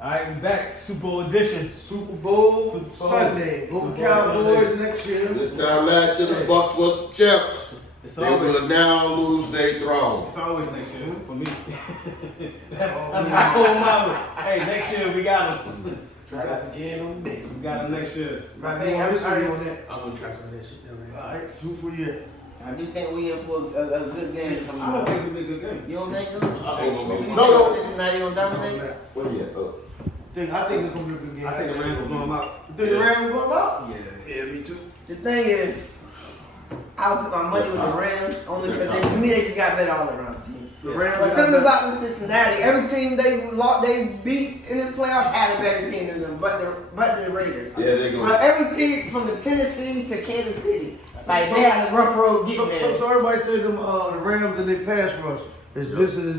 Alright, we back. Super Bowl edition. Super Bowl Sunday. Go Cowboys next year. This time last year, the Bucks was champs. They will now lose their throne. It's always next year for me. That's my whole mama. Hey, next year we got them. Try this again on the next one. We got them next year. Right there, I'm sorry on that. I'm gonna try some of that shit. Alright, 2 for you. I do think we in for a good game coming I don't up. think it's gonna be a good game. You don't think so? No. Cincinnati gonna dominate? What are you at? I think it's gonna be a good game. I think the Rams will blow them out. You think the Rams will blow them out? Yeah. Yeah, me too. The thing is, I'll put my money with the Rams only because to me they just got better all around team. The Rams But got something better. about Cincinnati, every team they beat in the playoffs had a better team than them, but the Raiders. Yeah, they're going. But every team from the Tennessee to Kansas City, like they had a rough road getting there. So everybody say them the Rams and their pass rush is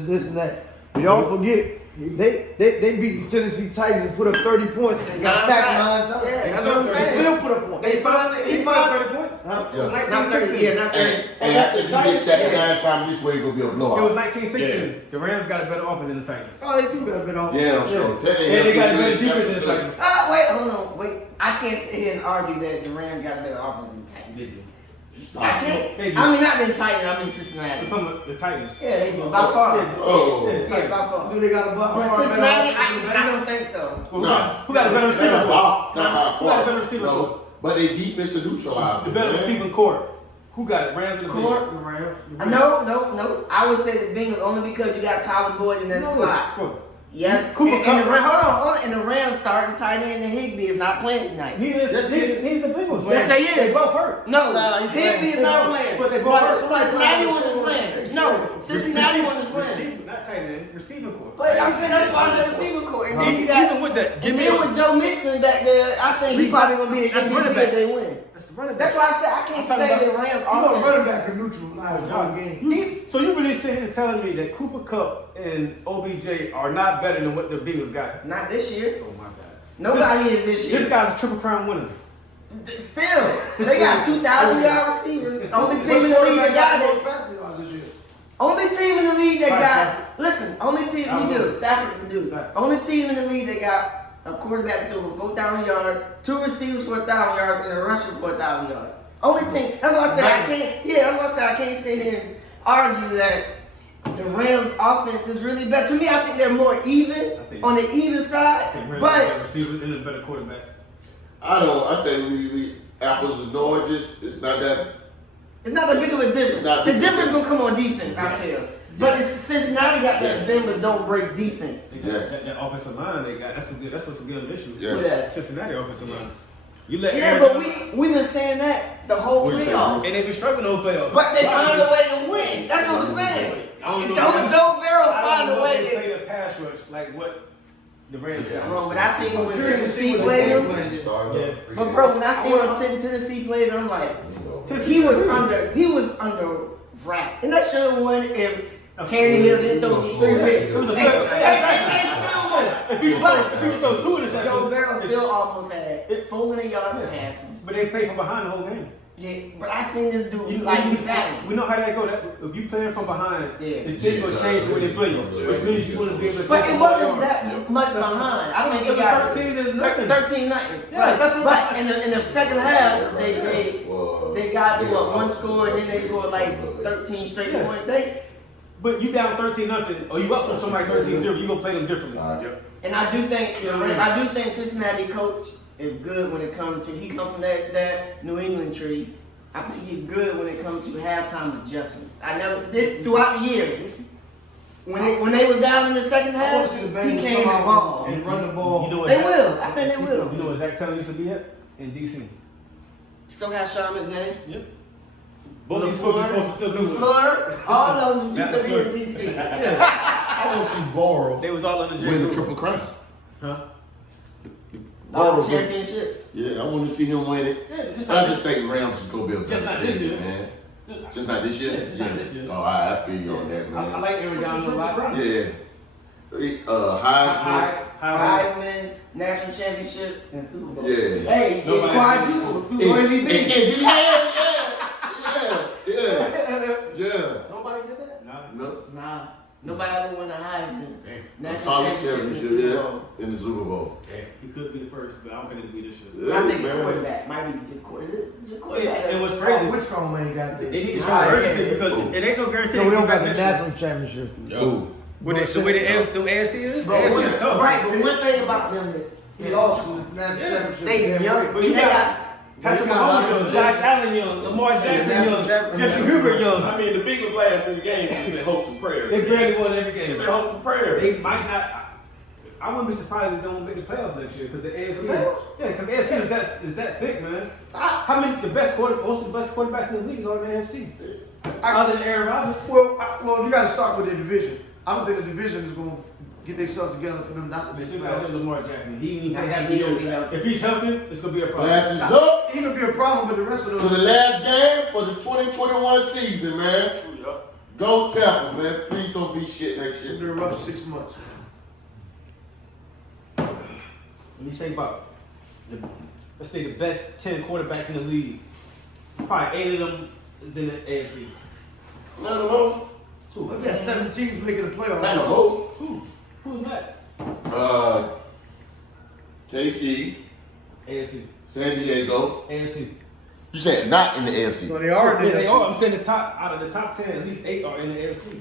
this and that. But y'all forget they beat the Tennessee Titans and put up 30 points and got sacked 9 times. Yeah, that's what I'm They saying. still put up points. He finally 30 points? Huh? Yeah. Not 30, yeah, not 30. And after you get sacked 9 times, this way it's gonna be a It was blowout. 1916. The Rams got a better offense than the Titans. Oh, they do got a bit off. Yeah, I'm sure. And they got a better defense than the Titans. Wait, hold on, wait. I can't sit here and argue that the Rams got a better offense than the Titans. They do. I can't. They do. I mean, not the Titans, I mean I'm Cincinnati. talking about the Titans. Yeah, they do. By far. Oh. Yeah, by far. Do they got a buck? But Cincinnati, I don't think so. Nah. Who got a better receiver? Not core? by Who got a better far. receiver? No, core? but they defense is neutralized. The better receiving core. Who got it? Rams and the Core? Bengals? The Rams. No. I would say the Bengals only because you got Tyler Boyd in that slot. Core. Yes. Cooper and Kupp. the Hold on. And the Rams starting tight end and Higbee is not playing tonight. Neither is the Bengals. Yes, they is. They both hurt. No, Higbee is not playing. But they both hurt. Cincinnati one is playing. No, Cincinnati one is playing. Receiver, not tight end. Receiving core. But I'm saying that's why the receiver core. And then you got Even with that, and then with Joe Mixon back there, I think he's probably gonna be the That's running MVP back. if they win. That's the running That's back. why I said I can't say the Rams You know, offense. running back can neutralize the whole game. So you really sitting here telling me that Cooper Kupp and OBJ are not better than what the Bengals got? Not this year. Oh my God. Nobody is this year. This guy's a Triple Crown winner. Still, they got 2,000-yard receivers. Only team in the league that got it. Only team in the league that got. Listen, only team we do. Stafford can do. Only team in the league that got a quarterback to over 4,000 yards, 2 receivers for 1,000 yards, and a rusher for 1,000 yards. Only team. That's why I said I can't. Yeah, that's why I said I can't sit here and argue that the Rams' offense is really better. To me, I think they're more even on the even side. But receiver and a better quarterback. I think we apples and oranges. It's not that. it's not that big of a difference. It's not The big difference difference. gonna come on defense, I feel. But it's Cincinnati got that Yes. bend but don't break defense. Yes. That offensive line they got. That's what's gonna give them issues. Yes. Yeah. Cincinnati offensive line. You let Yeah, Aaron but Donald- we've been saying that the whole What you say, playoffs. and they be struggling in those playoffs. But they find a way to win. That's what I'm saying. Joe Barrow find a way to to. play a pass rush like what the Rams got. Bro, when I seen when Sure, Tennessee see what played they him, played. Yeah. but bro, when I seen when Tennessee played him, I'm like, he was under wrap, and that should have won if Tannehill didn't throw 3 picks. It was a Hey, good- if you If you throw 2 interceptions, Joe Barrow still almost had 400 yards passing. but they played from behind the whole game. Yeah, but I seen this dude You, like he we battling. know how that go. That if you playing from behind, Yeah. the team will change the way they play, which means you want to be able to. But play it more wasn't yards. that much behind. I think It it was got 13 to nothing. 13 nothing. Yeah, that's what- But in the second half, they got to one score and then they scored like 13 straight Yeah. points. But you down 13-0, or you up on somebody 13-0, you gonna play them differently. And I do think Cincinnati coach is good when it comes to he come from that New England tree. I think he's good when it comes to halftime adjustments. Throughout the year. When they was down in the second I want half, to see the he Bengals came come and out ball. and run the ball. You know what They Zach- will. I think they will. You know what Zach Taylor used to be at? In DC. Still have Sean McVay. Yep. Both these coaches supposed to still do it. LaFleur, all of them used to be in DC. Yeah. I want to see Borrow They was all under Jay win the Gruden. Triple Crown. Huh? All Borrow the championships. Yeah, I want to see him win it. Yeah, just I like just think Rams is gonna be a Just better not this team, year. man. Just not this year. Yeah, just not this year. Oh, I feel you on that, man. I like Aaron Donald a lot. Yeah. Heisman. Heisman, national championship, and Super Bowl. Yeah. Hey, Nobody- quadruple Super Bowl MVP. Yeah. Nobody did that? Nah. No. Nah, nobody ever won a Heisman. National College championship. championship, yeah. Bowl. in the Super Bowl. Yeah, he could be the first, but I don't think it'll be this year. Yeah, I think the man. quarterback might be just quarterback. And what's crazy, Which Cone man got they that? need to show Right, urgency yeah. because it ain't no guarantee. No, we they don't come got back the next year. national championship. Ooh. With the way the AFC is, Bro, AFC is tough. right, but one thing about them that He lost the national Yeah. championship. they young, But you they got got Patrick They got Mahomes young, Rodgers. Josh Allen young, Lamar Jackson National young, champion. Justin Herbert young. I mean, the Bengals last 3 games has been hopes and prayers. They barely won every It's game. been hopes and prayers. They might not. I wouldn't be surprised if they don't make the playoffs next year because the AFC. The playoffs? Yeah, because the AFC is that thick, man. How many most of the best quarterbacks in the league are in the AFC? Other than Aaron Rodgers. Well, you got to start with the division. I don't think the division is going to get themselves together for them not to They make still got playoffs. Lamar Jackson. He Nah, has he to don't be. be healthy. If he's healthy, it's gonna be a problem. Glasses up He gonna be a problem with the rest of to the them. last game for the 2021 season, man. Yup. Go Tampa, man. Please don't be shit next It's been year. a rough 6 months. When you think about, let's say the best 10 quarterbacks in the league, probably 8 of them is in the AFC. Not no more. We got 7 teams making the playoffs. Not no more. Who's that? KC, AFC. San Diego. AFC. You said not in the AFC. So they are in Yeah, the they AFC. are. I'm saying the top out of the top 10, at least 8 are in the AFC.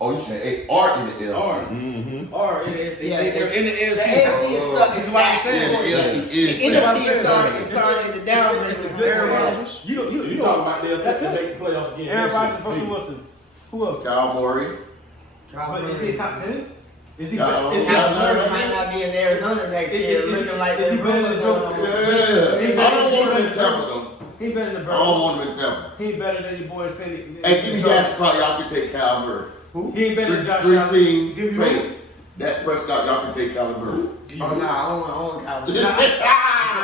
Oh, you said 8 are in the AFC. Are. Mm-hmm. Are in the AFC. Yeah, They're in the AFC. The AFC is stuck. That's what I'm Yeah, saying. the AFC The is. NFC there. is starting to downgrade. It's a good Aaron team. Rodgers. You You talking about they'll That's just it. make the playoffs again. Aaron next Rodgers, year. Russell Wilson. Who else? Kyle Murray. But is he top 10? Is he Yeah, better? Is he yeah, Kyler yeah. Murray might not be in Arizona next year, looking like is he the better than Joe? Yeah. I don't want him in Tampa, though. He better than I don't Burrow. want him in Tampa. He better than your boy Sandy. Hey, give me guys probably y'all can take Kyle Murray. He ain't better than Josh Three Allen. team Give you trade. That Prescott, y'all can take Kyle Murray. Oh no, I want Kyler.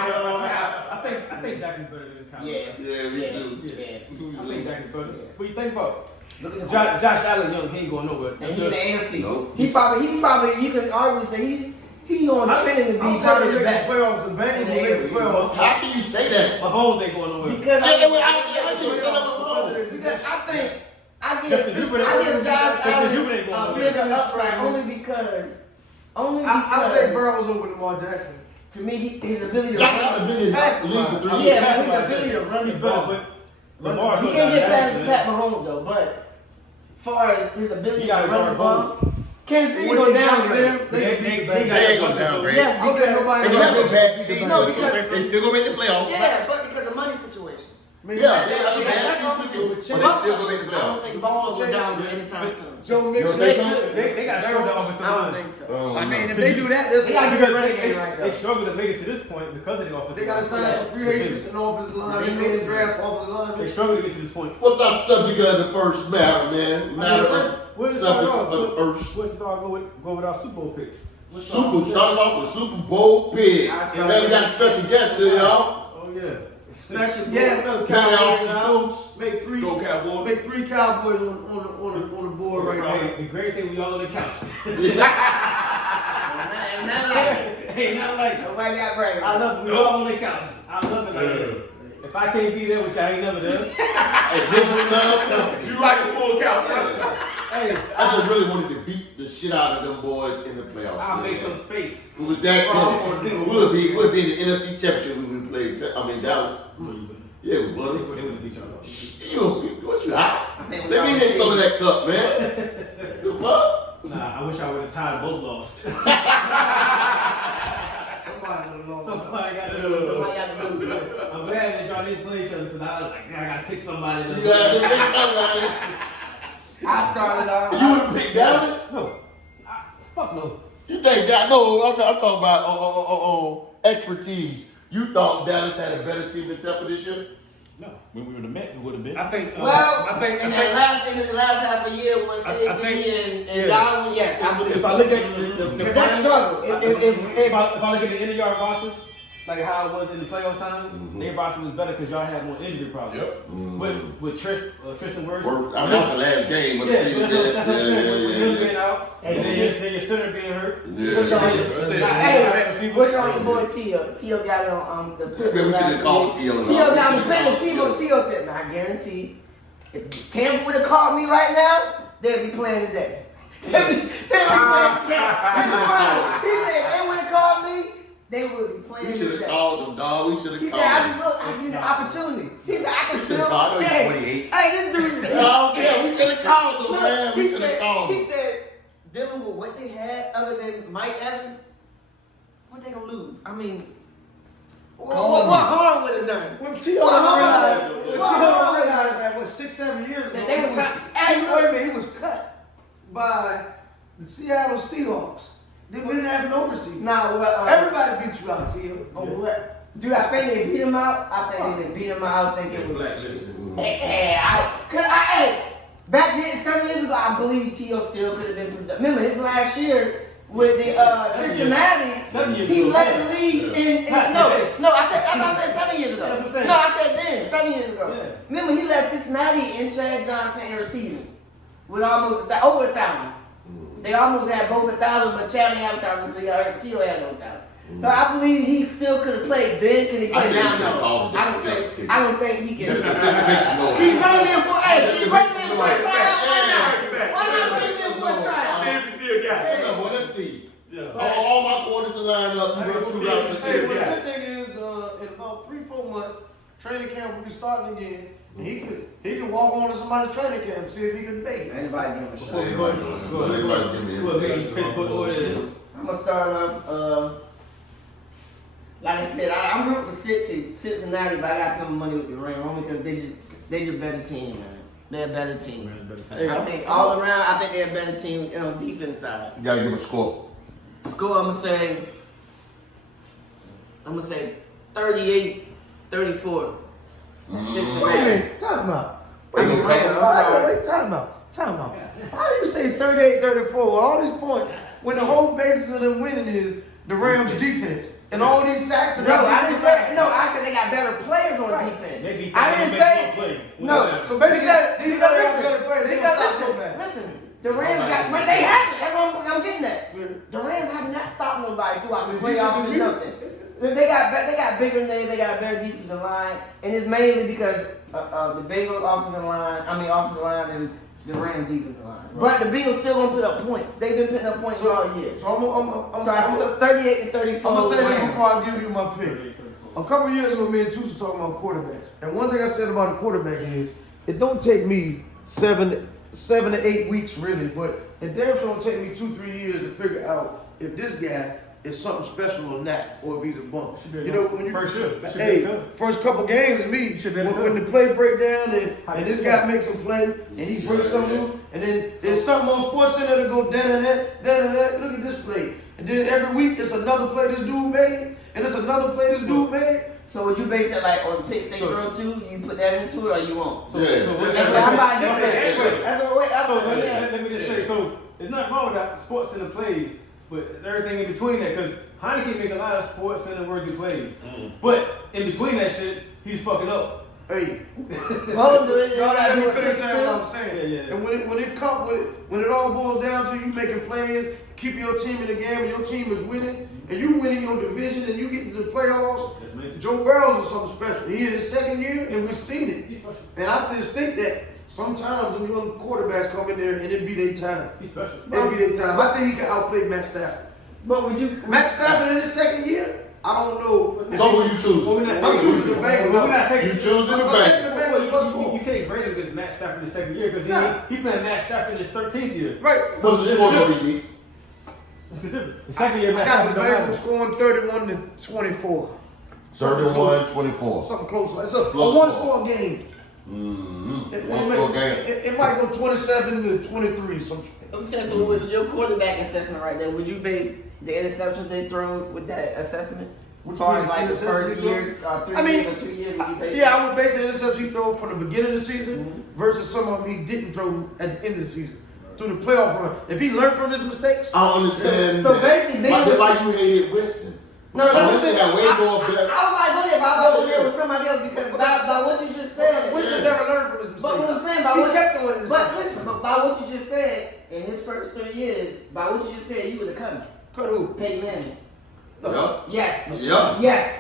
I think Dak is better than Kyler. Yeah. Yeah, me too. Yeah. I think Dak is better. What you think about? Look at the Josh Allen young, he ain't going nowhere. And he's in the AFC. Nope. He probably, you can argue say he on trending to be I'm probably saying the they make best. the playoffs. The Bengals will make the playoffs. How can you say that? Mahomes ain't going nowhere. Because Yeah, yeah, well, I think you said that with Mahomes. because I give Justin Herbert- Josh Justin Allen Herbert ain't going a nowhere. bit of upside only I'll take because Burrows over Lamar Jackson. to me his ability to Josh Allen been in this league for 3 years. Yeah, but his ability to run the He's better, ball. but Lamar's He not can't get that past bad, Pat Mahomes though, but as far as his ability He to gotta run guard the ball, Kansas City When go they down downgrade, there. They ain't gonna downgrade. Yeah, I don't think nobody If you have a bad season, No, they because- still gonna make the playoffs. Yeah, but because of money situation. Yeah, they have a bad season too, but they still gonna make the I don't playoffs. think Balls will downgrade anytime soon. Joe You Mixon. don't think so? They got to show the offensive I don't line. think so. I mean, if they do that, that's They gotta Because get ready right they now. struggled to make it to this point because of the offensive They got to line. sign some free agents and offensive line. They made a draft offensive They line. struggled to get to this point. What's our subject of the first matter, man? Matter Where of does it start subject off? of the first. Where does it start go with our Super Bowl picks? What's our- Starting off with Super Bowl big. Man, we got a special guest here, y'all. Oh yeah. Special Yeah, guest. no, Carry off Cowboys the out. troops. Make three. Go Cowboys. Make 3 Cowboys on the board right now. Hey, the great thing we all on the couch. And not like Hey, not like nobody got brave. I love we all on the couch. I love it like this. If I can't be there, which I ain't never there. Hey, Bishop loves company. You like the full couch, huh? Hey, I just really wanted to beat the shit out of them boys in the playoffs. I'll make man. some space. It was that Oh, close. oh, We'll be in the NFC Championship when we played. I mean Dallas. Yeah, we They won would have beat y'all. it. You, what you hot? I think we Let me all hit some of see. that cup, man. The fuck? Nah, I wish I would have tied both lost. Somebody would have lost. Somebody got to Somebody got to do. I'm glad that y'all didn't play each other because I was like, I gotta pick somebody. You got to pick somebody. I started off. You would have picked Dallas? No. Fuck no. You think that? No, I'm talking about expertise. You thought Dallas had a better team than Tampa this year? No. When we would have met, we would have been. I think. Well, I think. in the last half of the year when I think- and yeah. Godwin, yes, I believe. If I look at the Because that struggle. if I look at the end-of-yard rosters, like how it was in the playoff time, Mhm. their roster was better because y'all had more injury problems. Yep. With Tristan Wirfs. Worth, I mean, that's the last game of the Yeah, season. that's what I'm saying. With him Yeah. being out, and then your center being hurt. Yeah. What's on Hey, what's on your boy Tio? Tio got it on the Maybe we should have called Tio. Tio got on the panel. Tio said, "I guarantee, if Tampa would have called me right now, they'd be playing today." He said they would have called me, they would be playing We should have today. called them, dog. We should He have said, I just called look, I see the opportunity. He said, I can We still. should've called him. Hey, 28. hey, this dude. them. I don't care. We should have called them, Look, man. We he should have said- called He them. said, dealing with what they had other than Mike Evans, what they gonna lose? I mean, what harm would have done? When T.O. realized that, what, 6-7 years ago, That they he were was, cut. wait a minute, he was cut by the Seattle Seahawks. They didn't have no receiver. Nah, well, Everybody beat you out, T.O. oh, what? Dude, I think they beat him out. I think they beat him out. I think it was. Blacklisted. Hey, back then, 7 years ago, I believe T.O. still could have been productive. Remember his last year with the Cincinnati, 7 years he ago. led the league in I said 7 years ago. That's what I'm saying. No, I said then, 7 years ago. Yeah. Remember, he led Cincinnati in Chad Johnson and receiving with almost over 1,000. They almost had both 1,000, but Chad didn't have 1,000 because he got hurt. T.O. had no 1,000. So I believe he still could have played. Ben, can he I play think now? he should've No. called him I just don't to think. test I don't think he can. Just to make some noise. He's running in for. Hey, he's running in for a Yeah. tryout. Why not? Yeah. Why not bring him in for a tryout? Champion still got it. No, well, let's see. Yeah. All my quarters are lined up. You run 2 routes and Hey, still but the got good it. thing is, in about 3-4 months, training camp will be starting again. And he could walk on to somebody's training camp and see if he can make it. Anybody give him a Before shot? we go, Everybody give me go ahead, invitation. Facebook order. I'm gonna start off. Like I said, I'm rooting for Cincinnati, but I got to put my money with the Rams only because they just better team, man. They're a better team. Hey, I think all around, I think they're a better team on the defense side. You gotta give a score. Score, I'm gonna say 38-34. Wait a Cincinnati. minute, time out. I mean, Wait, I'm sorry. wait, time out. How do you say 38-34 with all these points when the whole basis of them winning is the Rams defense and all these sacks and No, everything? I didn't say no. I said they got better players on defense. Maybe I didn't say no. So basically, Because these guys have better players. They because don't stop so listen, bad. listen, the Rams got, but they haven't. That's what I'm getting at. The Rams have not stopped nobody throughout the playoffs and nothing. They got bigger names. They got a better defensive line, and it's mainly because the Bengals offensive line and the Rams defensive line. But the Bengals still gonna put up points. They've been putting up points all year. So I'm So I feel 38-34. gonna say this Rams. before I give you my pick. A couple years ago, me and Toots were talking about quarterbacks, and one thing I said about a quarterback is it don't take me seven to 8 weeks really, but it damn sure don't take me 2-3 years to figure out if this guy is something special or not, or if he's a bum. Should be You know, when you first year. Should be hey, tough. first couple games to me, Should be when tough. the play break down and How this you guy feel? makes a play and he breaks something loose, and then there's something on Sports Center to go down and that. Look at this play, and then every week it's another play this dude made, and it's another play this dude made. So would you base that like on picks they throw too? You put that into it or you won't? So, Yeah. so That's what's That's that? what I'm about to Wait, say. wait, wait. That's what So let let me just say, so there's nothing wrong with that Sports Center plays, but it's everything in between that because Heineken make a lot of Sports Center worthy plays, but in between that shit, he's fucking up. Hey, Hold on, dude. y'all let me You finish gotta saying do what a I'm saying. Yeah, yeah. And when it all boils down to you making plays, keep your team in the game, and your team is winning, and you winning your division, and you get into the playoffs. That's amazing. Joe Burrows is something special. He in his second year, and we've seen it. He's special. And I just think that sometimes when young quarterbacks come in there and it be their time. He's special. It be their time. I think he can outplay Matt Stafford. But would you? Matt Stafford in his second year, I don't know. So who you choose? Well, we're not I'm taking- choosing the Bengals. We're not taking. You choosing the I'm bank. taking the Bengals plus four. You can't grade him against Matt Stafford in his second year because Nah. he playing Matt Stafford in his 13th year. Right. What's the score gonna be, D? That's the difference. The second year, I Matt got Stafford the don't Bengals matter. scoring 31-24. Something close. 31-24. Something close. It's a Close one-score game. Mm-hmm. It One score game. It might go 27-23. Some shit. I'm saying, so with your quarterback assessment right there, would you base the interceptions they throw with that assessment? Which As far as one, like the interceptions first they throw? year, 3 I mean, years or 2 years, would you base Yeah, I would base the interception he throw from the beginning of the season Mhm. versus some of them he didn't throw at the end of the season. Through the playoff run. If he learned from his mistakes, I don't understand. So that. basically, Why you hated Winston? No, Winston had way more I better. was about to go there, but I was about to go there with somebody else because by what you just said. Winston never learned from his mistakes. But what I'm saying, by he what kept doing his but mistakes. listen, but by what you just said, in his first 3 years, by what you just said, you would have come. Cut who? Peyton Manning. Yeah. Yes. Yeah. Yes. Yeah.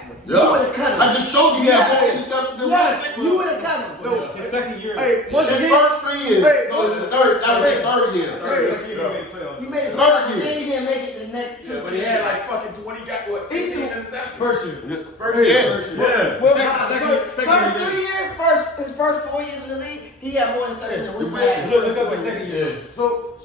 You would have cut him. I just showed you he had more interceptions than Yes. one. You would have cut him. No, his second year. Hey, once His again, first 3 years. Hey, No, it's the third. That was his third year. Second year, he made playoffs. He made it. Third year. Then he didn't make it the next two. Yeah, but he had like fucking 20, got what, 15 interceptions? First year. First year. Yeah. Well, First 3 years, his first 4 years in the league, he had more interceptions than we had. Look up his second year. So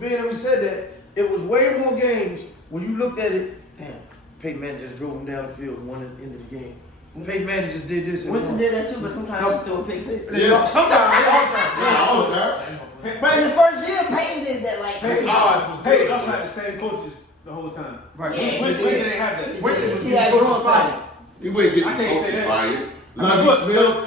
being that we said that, it was way more games when you looked at it. Damn, Peyton Manning just drove him down the field and won at the end of the game. Peyton Manning just did this. and Winston won. did that too, but sometimes he threw a pick six. Yeah. Sometimes, all the time. Yeah, all the time. But in the first year, Peyton did that like crazy. Odds was Hey, good. also had the same coaches the whole time. Right. Yeah. Winston didn't have that. Winston was He had getting growing coaches fired. fired. He wouldn't get I the can't say coaches that. fired. I mean, Lovie look,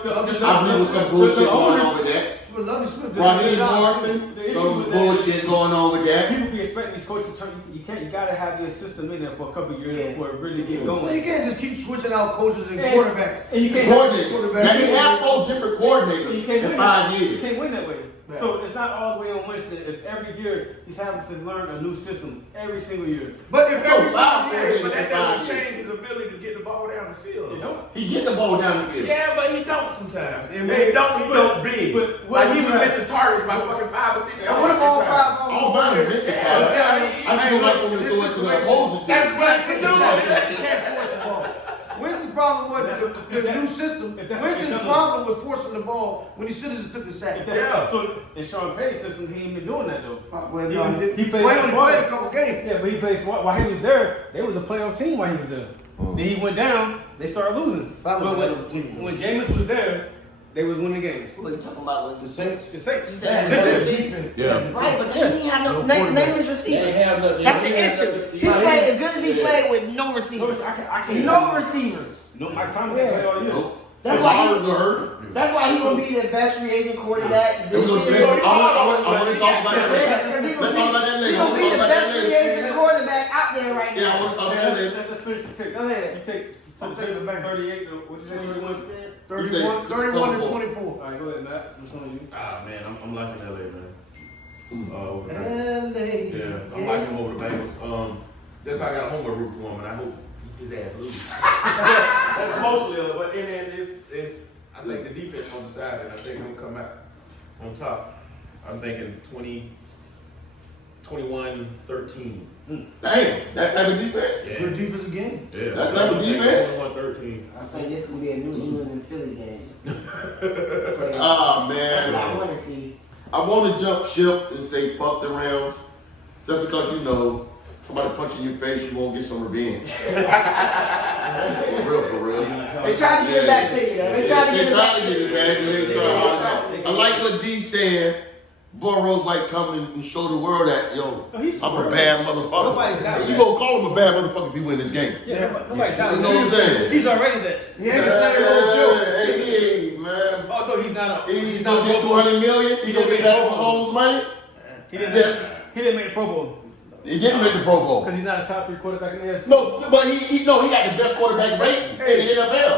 Smith, I believe was some bullshit going on with that. Well, Lovie Smith. Raheem Morrison, The issue some with that bullshit is- going on with that. People be expecting these coaches to turn. You gotta have your system in there for a couple of years Yeah. before it really get Well, you going. can't just keep switching out coaches and And- quarterbacks. And you can't. Coordinators. Now they have 4 different You coordinators can't in win 5 that. You years. can't win that way. Right. So it's not all the way on Winston. If every year he's having to learn a new system every single year. But if No, every five single year, But that Five doesn't years. change his ability to get the ball down the field. You know. He get the ball down the field. Yeah, but he don't sometimes. And when Hey, he don't but- big. but what Like he you was have- missing targets by fucking 5 or 6 and what if all five of them? All mine are missing Yeah, passes. yeah, I just don't like when they throw it to the opposing team. That's what to do. You can't force the ball. Winston's problem was the new system. If that's Winston's what you're problem was forcing the ball when he should have just took the sack. If that's- Yeah. So in Sean Payton's system, he ain't been doing that though. Well, He- no, he didn't. he played Well, he only smart. played a couple games. Yeah, but he played smart. While he was there, they was a playoff team while he was there. Mm. Then he went down, they started losing. That was But a hell of a team. when Jameis was there, they was winning games. What are you talking about? The Saints. The Saints. He That said- Listen, defense. Yeah. Right, but then he had no No name quarterback. his receiver. have nothing. That's the issue. He played as good as he played with no no, receivers. I can't. No receivers. No, Mike Thomas didn't play all year. Nope. That's So why Myers he- got hurt. That's why he gonna be the best free agent quarterback It this was a year. big. I want to talk about that later. Yeah, he Let's gonna talk about that be, later. he gonna be Let's the talk about best that free later. agent quarterback out there right Yeah, I now. want to talk about that later. Let's finish the pick. Go ahead. You take I'm taking the bank. 38. What you say? 31. 31 to 24. All right, go ahead, Matt. What's on you? Ah man, I'm liking LA, man. Over the LA. Yeah, I'm liking him over the Bengals. Just like I got a homer root for him, and I hope his ass loses. That's mostly of it, but and then it's I think the defense on the side, and I think I'm gonna come out on top. I'm thinking 21-13. Damn, that type of defense. Good defense again. Yeah. That type of defense? 21-13. I think this will be a New England and Philly game. Ah, That's what I man. want to see. I want to jump ship and say fuck the Rams. Just because you know somebody punch you in your face, you won't get some revenge. For real. They tried to get it back to you, though. They tried to get it back to get it back. They tried. I like what D said. Burrows might come and show the world that, yo, No, he's I'm a superb. bad Nobody motherfucker. doubts And you that. gonna call him a bad motherfucker if he win this game. Yeah, nobody doubts You know what I'm saying? He's already that. He ain't the same old Joe. Hey, man. Although he's not a. He's not gonna get a Pro Bowl. 200 million. He gonna get that Mahomes money. He didn't. Yes. He didn't make the Pro Bowl He didn't make the Pro Bowl. because he's not a top 3 quarterback in the AFC. No, but he got the best quarterback rating in the Hey, NFL.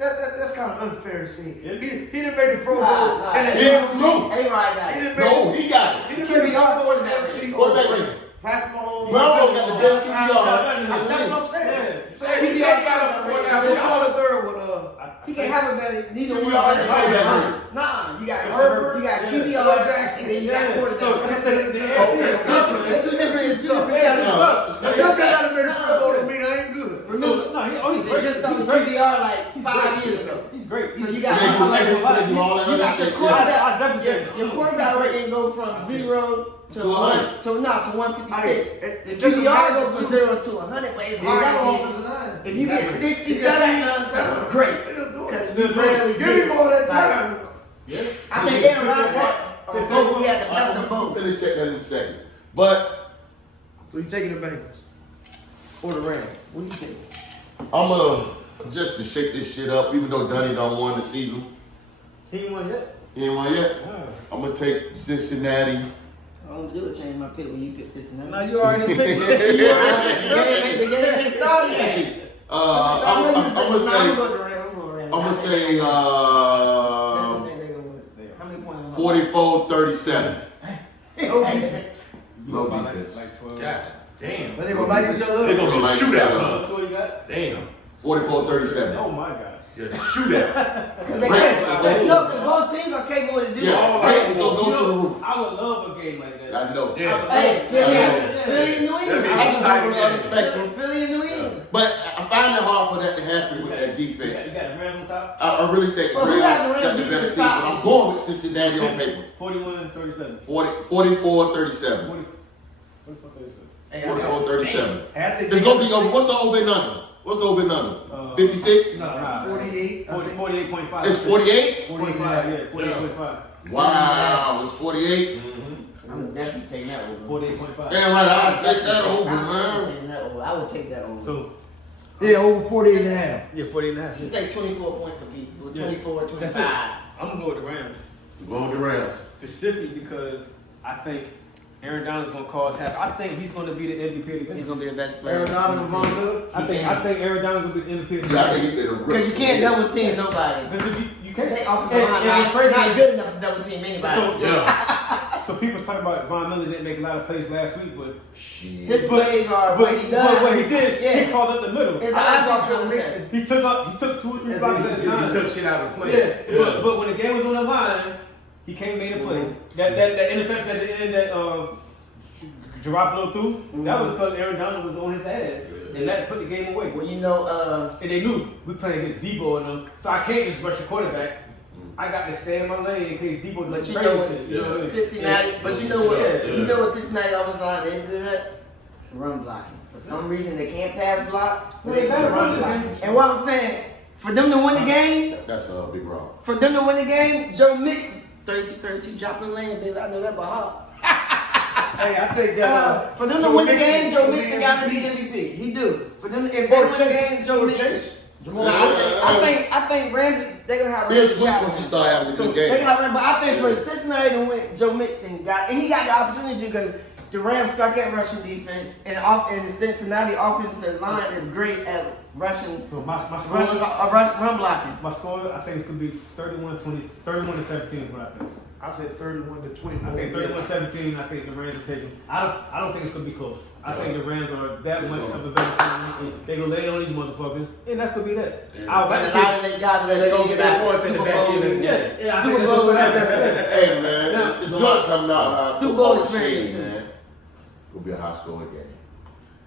that's kind of unfair to say. Is He it? didn't make the Pro Bowl. Nah, and He then was true. A-Rod got He it. didn't make No, he got it. He didn't make the Pro Bowl in the NFC. Quarterback rating. Patrick Mahomes. Brown got the best QBR. That's what I'm saying. Yeah. So He he got him before now. Who called the third one? He can have a better. Neither QBR one of them. is better. Nah, you got Herbert, You got yeah. QBR Jackson. and then you got Yeah. quarterback. So, the AFC is different. It's two different. It's two different. No, it's the Just same. because I made the Pro Bowl don't mean I ain't good. Remember, No, he's they great. just He's started great. QBR like He's 5 great. years ago. He's great. So you They got do all that you got other the shit. quarterback. I definitely get Your quarterback rating go from 0 to To 100. to 156. The It doesn't QBR matter go from to- 0 to 100, but it's He got hard to offensive line. get. If you get 60, He got 70, 9 times. great. Still doing Because it. you rarely Give him all that time. I think Aaron Rodgers had both. We had the best of I'm both. gonna check that in a second. But So you taking the Bengals or the Rams? What do you think? I'm just to shake this shit up, even though Dunny done won the season. He ain't won yet. He ain't won yet. Wow. I'm gonna take Cincinnati. All I'm gonna do is change my pick when you pick Cincinnati. No, you already picked The game ain't started yet. I'm gonna say How many points? 44-37. No defense. No About defense. Like 12. God Damn. But they gonna like each other. They're gonna be a Like shootout, that. What huh? score you got? Damn. 44-37. Oh my god. Just shootout. Because they Rams, can't. No, because both teams are capable to do Yeah, that. Rams gonna You go to the know, roof. I would love a game like that. I know. Yeah. Hey, Yeah. Philly and New England. That'd be I'm exciting. on the spectrum. Philly and New England. But I find it hard for that to happen with that You defense. got the Rams on top. I really think the Well, who Rams got the got Rams the better defense team, but top? I'm going with Cincinnati on paper. 41-37. 44-37. 44-37. Hey, 44-37. I think It's gonna be over. What's the over and under? What's the over and under? 56? Nah, 48. I think. 48.5. It's 48? 45, yeah, 48.5. Wow, it's 48? I'm definitely taking that over. 48.5. Damn right, I'll take that over, I'm man. taking that over. I would take that over. So, Yeah, over 48 and a half. yeah, 48 and a half. It's like 24 points apiece. Or Yeah. 24, That's 25. it. I'm going to go with the Rams. Going with the Rams. Specifically because I think Aaron Donald's going to cause havoc. I think he's going to be the MVP of the He's game. gonna be the best player. Aaron Donald and Von Miller. I think Aaron Donald's going to be the MVP of the Yeah, I game. think he did a rip. Because you can't double team nobody. Because you can't. They offensive And line it's crazy. not good enough to double team anybody. So, Yeah. so people's talking about Von Miller didn't make a lot of plays last week, but His plays are what he does. but what he did, Yeah. he called up the middle. It's I eyes think on Joe Mixon. He took 2 or 3 blocks at a He time. took shit out of the play. Yeah, but when the game was on the line, he came and made a play. That interception at the end that Garoppolo threw, that was because Aaron Donald was on his ass, and that put the game away. Well, you know, And they knew we playing against Debo and them, so I can't just rush the quarterback. I got to stay in my lane in case Debo but does you crazy know what, shit. You know what I mean? Cincinnati. But you know what? Yeah. You know what Cincinnati offensive line is good at? Run blocking. For some reason, they can't pass block. But they can run block. And what I'm saying, for them to win the game, That's a big wrong. for them to win the game, Joe Mixon, 32, drop the lane, baby. I know that by heart. Hey, I think For them to win the game, Joe Mixon got to be MVP. He do. For them, if they win the game, Joe Mixon. Jamal I think Ramsey, they're gonna have a This really week shot. once he start having a good They game. can have, but I think for Cincinnati to win, Joe Mixon and he got the opportunity because the Rams suck at rushing defense, and the Cincinnati offensive line is great at rushing, So my run blocking. My score, I think it's gonna be 31-17 is what I think. I said 31 to 24. I think 31-17. I think the Rams are taking. I don't think it's gonna be close. I think the Rams are that much of a better team. They gonna lay it on these motherfuckers, and that's gonna be that. I would But like a lot to of say, they guys that They gonna get their points in the back end of the yeah, game. yeah. I Super think Bowl that's was what happened. Hey man, Now, there's a lot coming out. Super Bowl Football experience. shade, man. It'll be a high scoring game.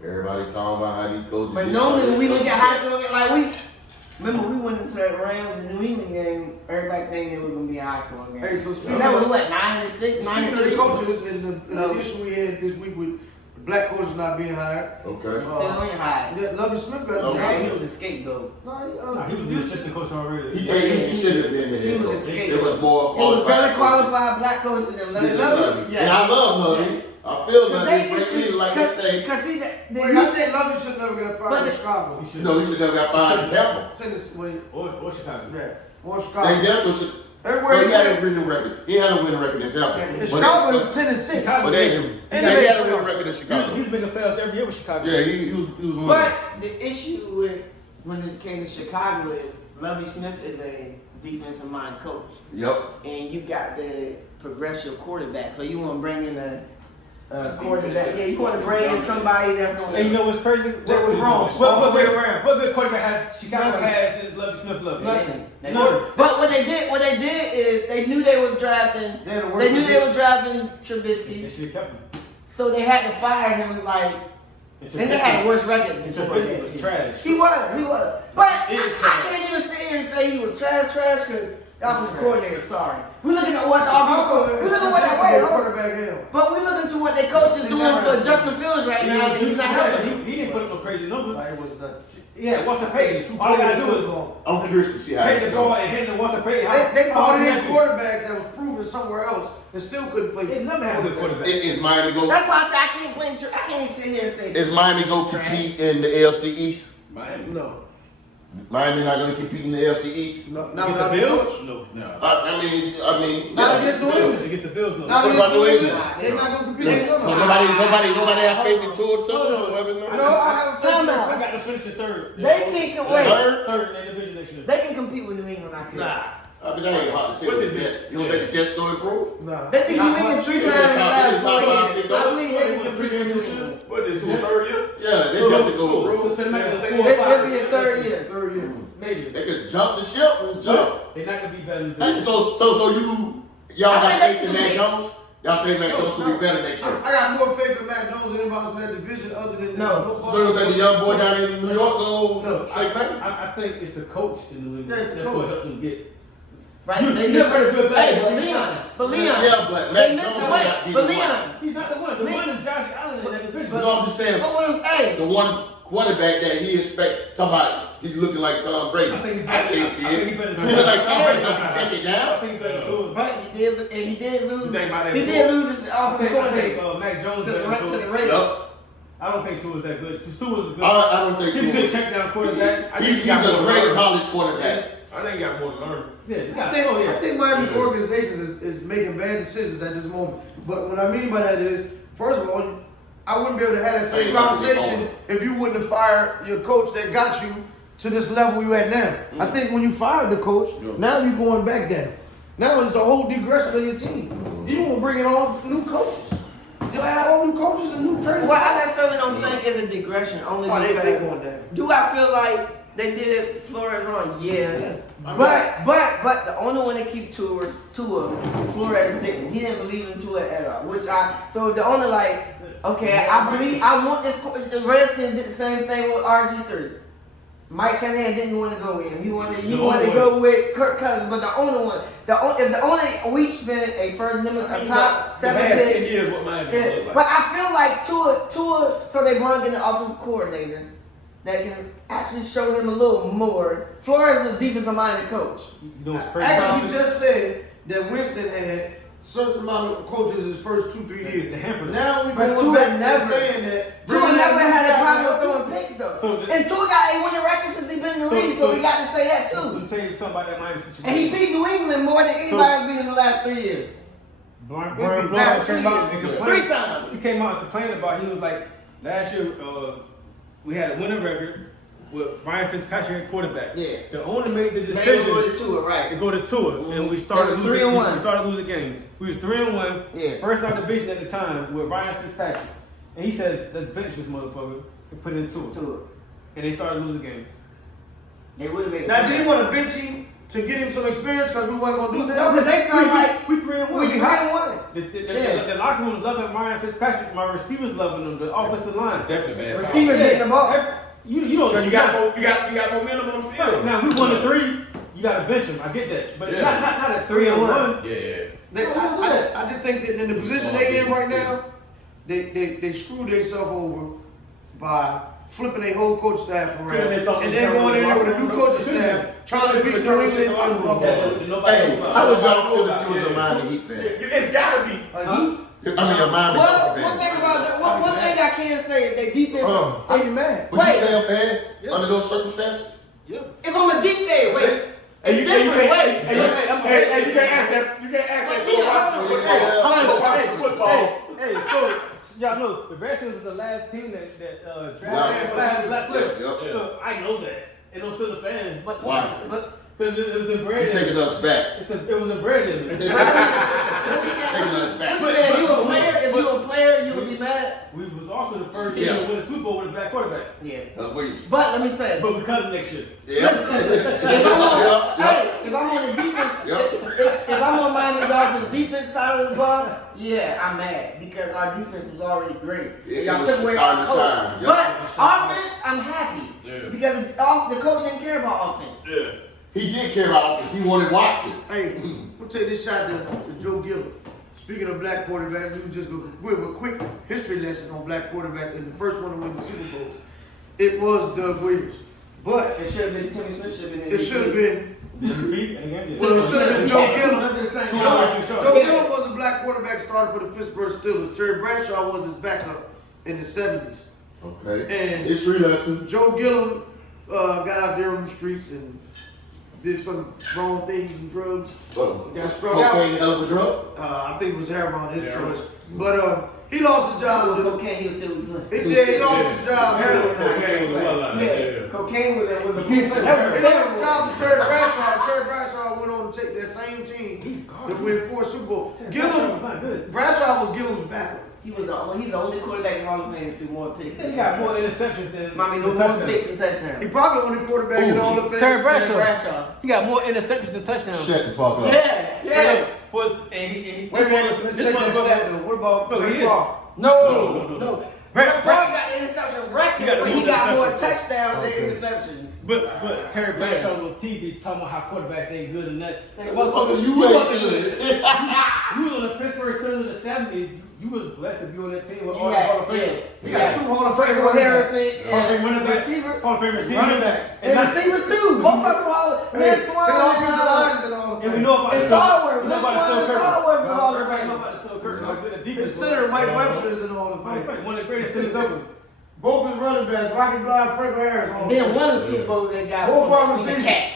Everybody talking about how these coaches. But did normally all when we this look at stuff. high school, like we went into that Rams and New England game, everybody thinking it was gonna be a high school game. Hey, so speaking And that was of- what 9-6, Speaking of the 9-3. coaches and the issue we had this week with the black coaches not being hired. Okay. Still ain't high. Lovie Smith got Lovie. Yeah, he job. was a scapegoat. Nah, he was the assistant coach already. He should have been the He head was a coach. scapegoat. It was more It was very qualified. qualified black coaches than Lovie. This is Lovie. Yeah. And I love Lovie. I feel Cause Lovie. Great leader, like they say. Because he, Wait, I think Lovie should never got fired in Chicago. He should. No, he should have got fired in Tampa. Tennessee, wait, Or Chicago. yeah, or They Chicago. definitely should. Everywhere But he he had a went. winning record. He had a winning record in Tampa. In But- Chicago but- is Tennessee. Chicago. But they, he had a winning record in Chicago. He's making playoffs every year with Chicago. Yeah, he was winning. But the issue with when it came to Chicago is Lovie Smith is a defensive mind coach, Yep. and you got the progressive quarterback. So you want to bring in a quarterback. Yeah, you want to bring in somebody that's going. And you know what's crazy? That was wrong. What Way around. good quarterback has Chicago Nothing. has since Lovie Smith left? Nothing. Nothing. But what they did is they knew they was drafting. They had to work They knew with they this. was drafting They Trubisky, should have kept him. so they had to fire him. Like, and they had a worse record And before Trubisky that. was trash. He was. But He is I trash. can't even sit here and say he was trash, because that was the coordinator. Sorry. We're looking at what the Chicago offense. is We're looking at what supposed to they be a wait. quarterback hell. But we're looking to what their coach is doing for Justin Fields right now, and he's not helping him. He didn't put up no crazy numbers. Like, it was done. Yeah, Walter Payton. All they gotta do is I'm curious to see how take it's the ball going. and hit the Walter Payton. They How brought hard in can that be? quarterbacks that was proven somewhere else and still couldn't play. They never had a good quarterback. Is Miami go? That's why I say I can't blame. I can't even sit here and say. Is Miami go compete in the AFC East? Miami. No. Miami not going to compete in the AFC East. No, Against not the without Bills? coach. No. No. I mean, Not yeah, against New Bills. England. Against the Bills, no. Not What about New against England? They're not gonna compete Yeah, against so them. nobody have faith in Tua Tagovailoa. No, I have a Time faith. out. I got to finish the third. They can wait. Third? Third in the division next year. They can compete with New England. I feel. Nah. I mean, that ain't hard to say What with is the this? Jets. You don't think the Jets gonna improve? Nah. They beat New England 3 times in the last 4 years. I believe they They can won beat 3 New games this England. year. What is this, to a third year? Yeah, they have to go. So they make it They- 4 or 5. They'll be in third year. Third year. Maybe. They could jump the ship and jump. They're not gonna be better than Hey, the so y'all I got think faith in they Mac can Jones? Y'all think Mac Jones will be better next year? I got more faith in Mac Jones than anybody else in that division other than No. So you think the young boy down in New York go No, straight back? I think it's the coach in the league. Yeah, it's the That's coach. what helped them get. Right? You They never heard of Bill Hey, Belichick. but Leon. Yeah, but They Mac missed Jones the got way. beat But one. Leon. He's not the one. The one is Josh Allen in that division. No, I'm just saying, Hey, the one quarterback that he expect, talking about he's looking like Tom Brady. I think he's I better. can't I see think it. he's better than He look like Tom Tom Brady, Brady. does he take it I down? think he's better than Tua. but he did, and he did lose. You think about that He Tua? did lose his I offensive think coordinator Mac Jones to better the than to the Tua. Raiders. Yup. I don't think Tua's that good. Tua's good. I don't think He's a Tua- good check down quarterback. I think He's he got a more to great learn. college quarterback. I think he got more to learn. Yeah, I think Miami's organization is making bad decisions at this moment. But what I mean by that is, first of all, I wouldn't be able to have that same conversation if you wouldn't have fired your coach that got you to this level you at now. I think when you fired the coach, now you're going back down. Now it's a whole digression of your team. You want to bring in all new coaches. You have all new coaches and new trainers. Well, I necessarily don't think it's a digression. Only Oh, they because going down. do I feel like they did Flores wrong? Yeah. I mean- But the only one that keep Tua, Flores didn't. He didn't believe in Tua at all. So the only like, okay, I want this. The Redskins did the same thing with RG3. Mike Shanahan didn't want to go with him. He wanted to go with Kirk Cousins. But if the only we spent a first number, a top The 7 last 10 pick. years, what Miami Yeah, look like. but I feel like Tua, so they brought in an offensive coordinator that can actually show him a little more. Flores was a defensive-minded coach. You know what's crazy? Actually, you just said that Winston had certain amount of coaches his first 2-3 years. The hamper. Now we But going Tua back and never- saying that. Tua bringing never that had a new problem guy with throwing picks, though. So the- And Tua got a winning record since he's been in the league, so we got to say that, Let too. me tell you something about that Miami situation. And he beat New England more than anybody beat in the last 3 years. Brian We beat Flores last came 3 out and years. complained. 3 times. He came out and complained about. He was like, last year we had a winning record with Ryan Fitzpatrick at quarterback. Yeah. The owner made the They decision go to Tua, to right? go to Tua, and we They started were losing. 3-1. We started losing games. We was 3-1. Yeah. First in our division at the time with Ryan Fitzpatrick, and he says, "Let's bench this motherfucker and put it in Tua." Tua. And they started losing games. They would have made Now, did he want to bench him to get him some experience because we weren't going to do that? No, because they sound like we 3-1. we 3-1. The locker room was loving Ryan Fitzpatrick. My receivers loving him. The offensive line. Definitely bad. Receiver getting the ball. You don't. You got momentum on the field. Now we won the 3. You got to bench him. I get that, but Yeah. not a 3-1. Yeah. I just think that in the position they in right now, they screwed themselves over by flipping their whole coach staff around. Could've been something And then going in there with a new coaching Could've staff, been. trying to beat New England and Buffalo. Hey, how would y'all feel if you was a Miami Heat fan? It's gotta be. A Heat? I mean, a Miami Well, Dolphins one fan. thing about that, one thing I can say is they defense. I'd be mad. Would you Wait. say a fan under those circumstances? Yeah. If I'm a deep day, wait. Hey, It's different. Wait. Hey, you can't ask that. You can't ask that. Go watch the football. Go watch the football. Hey, so y'all know the Redskins was the last team that drafted Yeah. black player. Yep. So I know that, and I'm still a fan. But Why? because it was You're inbred. taking us back. It was inbred in me. Taking us back. What you saying? If you a player, if you a player, you would be mad. We was also the first team Yeah. to win a Super Bowl with a black quarterback. Yeah. Wait. But let me say, But we cut him next year. Yeah. if I'm on, Yeah. hey, if I'm on the defense, Yep. if I'm on Miami Dolphins defense side of the ball, yeah, I'm mad because our defense was already great. Yeah, it Y'all was took away starting our to coach. shine, yep. But offense, I'm happy Yeah. because the coach didn't care about offense. Yeah. He did care about offense. He wanted Watson. Hey, we'll take this shot to Joe Gibbons. Speaking of black quarterbacks, we just go with a quick history lesson on black quarterbacks. And the first one to win the Super Bowl, it was Doug Williams. But It should have been Timmy Smith. Should have been. it should have been, Did you repeat? Again? well, it should have been Joe I'm Gibbons. just saying. Joe Gibbons was a black quarterback starter for the Pittsburgh Steelers. Terry Bradshaw was his backup in the 70s. Okay. And- History lesson. Joe Gillum got out there on the streets and did some wrong things and drugs. Got struck out. Cocaine, hell of a drug. I think it was heroin, his Heroin. choice. But He lost his job. With cocaine, he was still playing. He lost his job. Cocaine was a well line. Yeah, cocaine was a He lost his job to Terry Bradshaw. Terry Bradshaw went on to take that same team to win 4 Super Bowls. Bradshaw was Gillum's backup. He's the only quarterback in Hall of Fame to do more picks. He got more interceptions than more picks than touchdowns. He probably only quarterback in all the Fame. Terry Bradshaw. Bradshaw. He got more interceptions than touchdowns. Shut the fuck up. Yeah. Wait a minute, let's check that stat though. What about No, Brett he is. Favre? No. Brett Favre got the interception record, but he got more touchdowns than interceptions. But Terry Bradshaw on TV talking about how quarterbacks ain't good and that. Motherfucker, you ain't good. You was on the Pittsburgh Steelers in the 70s. You was blessed to be on that team with all the Hall of Famers. He got 2 Hall of Fame Franco running backs. Harrison Hall of Fame running and backs. receivers. Hall of Fame receivers. Running backs. And receivers too. Both of them all. Hey, Man, his Swan offensive lines and and all of And we that. know about And the Stallworth. We know about the Stallworth Steel was Curtain. Hall of Everybody Fame. know about the Steel Curtain. How good the defense was. Consider Mike Webster's and all of Hall of that. Fame. One of the greatest things ever. Both his running backs, Rocky Blount, Franco Harris. all Then of that. one of the Super Bowls they got Both wide from the receivers. catch.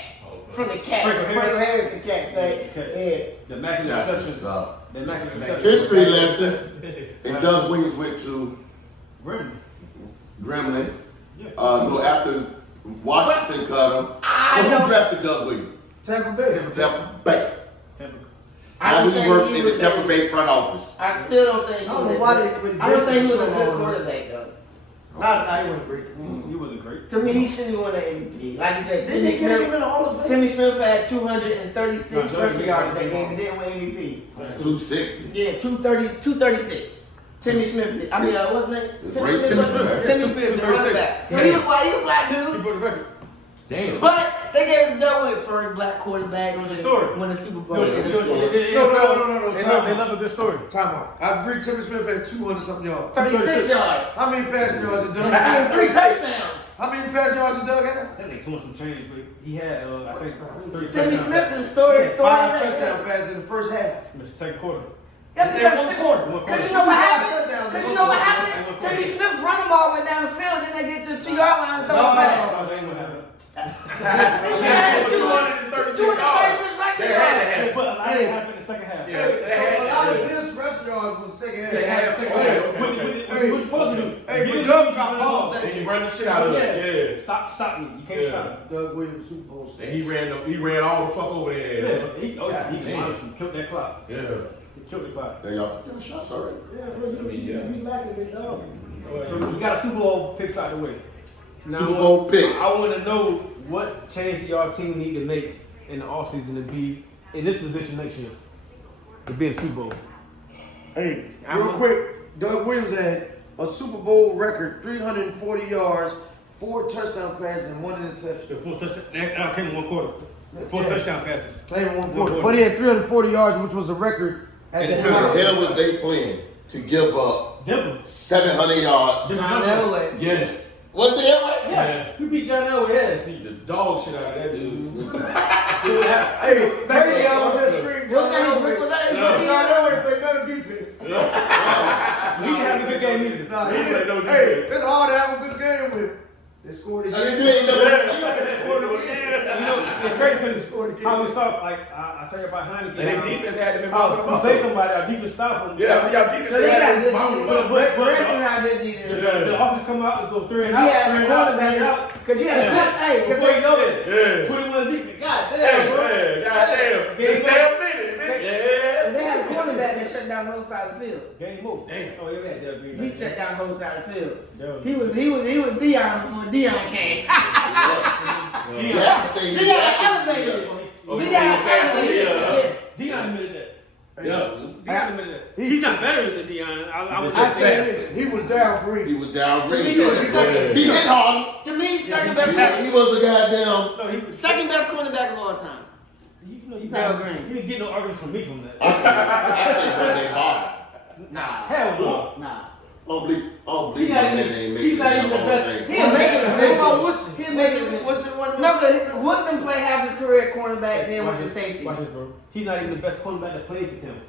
From the catch. Franco Franco Harrison catch. Like, Catch. yeah. The immaculate That's reception. what's up. The immaculate reception. History lesson. And Doug Williams went to Grim. Gremlin. Yeah. No, after Washington cut him. I Who know. drafted Doug Williams? Tampa Bay. Tampa Bay. Tampa. Now don't he think works he in was the Tampa a- Bay front office. I still don't think he I don't was know a why good- they went I don't think he was a so good long. quarterback though. Nah, he wasn't great. He wasn't great. To me, he shouldn't have won the MVP. Like you said, Didn't they get him in the Hall of Fame? Timmy Smith had 236 No, rushing yards that Jordan- game and didn't win MVP. 260. Yeah, 236. Timmy Smith did. I mean, what's his name? Ray Timmy Smith. Timmy Smith, the running back. Yeah. He was black. He was black He dude. broke the record. Damn. But they gave him Doug Williams first black quarterback Story. win the Super Bowl. No, They time love a good story. Time out. I agree Timmy Smith had 200 something yards. 36 yards. How many passing yards did Doug And 3 touchdowns. How many passing yards did Doug have? That nigga too much some change, but he had, I think, 30 Timmy touchdowns Smith is the story. 5 touchdown passes in the first half. in the second quarter. That's In because one quarter. Cause you know what happened? Touchdowns. Cause you know what happened? Timmy Smith running ball went down the field, then they get to the 2-yard line and throw it back. That ain't what happened. He had 236 rushing yards. But a lot of it happened in the second half. Yeah. So a lot of his rushing yards was second half. Second half. What you supposed to do? Hey, Give but it Doug to got him, balls. And he run the shit out of it. Yeah. Stop me. You can't Yeah. stop me. Doug Williams Super Bowl. And he ran all the fuck over there. Yeah, he Damn. honestly killed that clock. Yeah. He killed the clock. There y'all took shots already. Yeah, bro, yeah. lacking it, dog. So you got a Super Bowl picks out the way. Now, Super Bowl picks. I want to know what change do y'all team need to make in the offseason to be in this position next year to be a Super Bowl. Hey, real quick, Doug Williams had a Super Bowl record, 340 yards, 4 touchdown passes, and 1 interception. The full touchdown that came in one quarter. The full Yeah. touchdown passes. Playing one One quarter. quarter. But he had 340 yards, which was a record at And that Who the time. hell was they playing to give up Denver. 700 yards? John Elway. Yeah. Was it Elway? Yeah. You beat John Elway ass. The dog shit out of that dude. Hey, Barry on that street. Was that his rookie year? John Elway played better defense. He didn't have a good game either. Nah, he He played no didn't. Hey, defense. it's hard to have a good game with. They scored You again. ain't never. You know, it's crazy because how we saw, like, I tell you about Heineken. And their defense had to be Oh, bumping them we up. play somebody, our defense stop them. Yeah, so y'all defense No, they got had to good bumping them defense. up. But- Wrestling not good defense. The offense come out and go 3 and You out, had 3 a and out, 3 quarterback and out. because you had a hey, Before you know it, Yeah. 21 Zeke. God Hey, damn, bro. man, goddamn. Game The 7 minutes, bitch. And they Yeah. had a quarterback that shut down the whole side of the field. Game move. Damn. Oh, yeah, we had Derek Green. He shut down the whole side of the field. That was- He was Deion before Deion came. You have to say he Deion had to be elevated. Oh, Deion yeah. elevated. Deion admitted that. Yeah. Deion admitted that. He's not better than Deion. I would I say. said this. He was down green. He was down green. He was the second. He hit hard. To me, second Yeah, best. He was the goddamn. No, he was. Second best cornerback of all time. You Darryl Green. You didn't get no argument from me from that. I said Brandon Hart. Nah. Hell no. Nah. I don't believe He's not that even- name he's not even the best. He'll make it What eventually. about Woodson? He'll make it eventually. Woodson one of No, those- but Woodson played half his career at cornerback, then went to safety. Watch this, bro. He's not even the best cornerback that played for Tampa.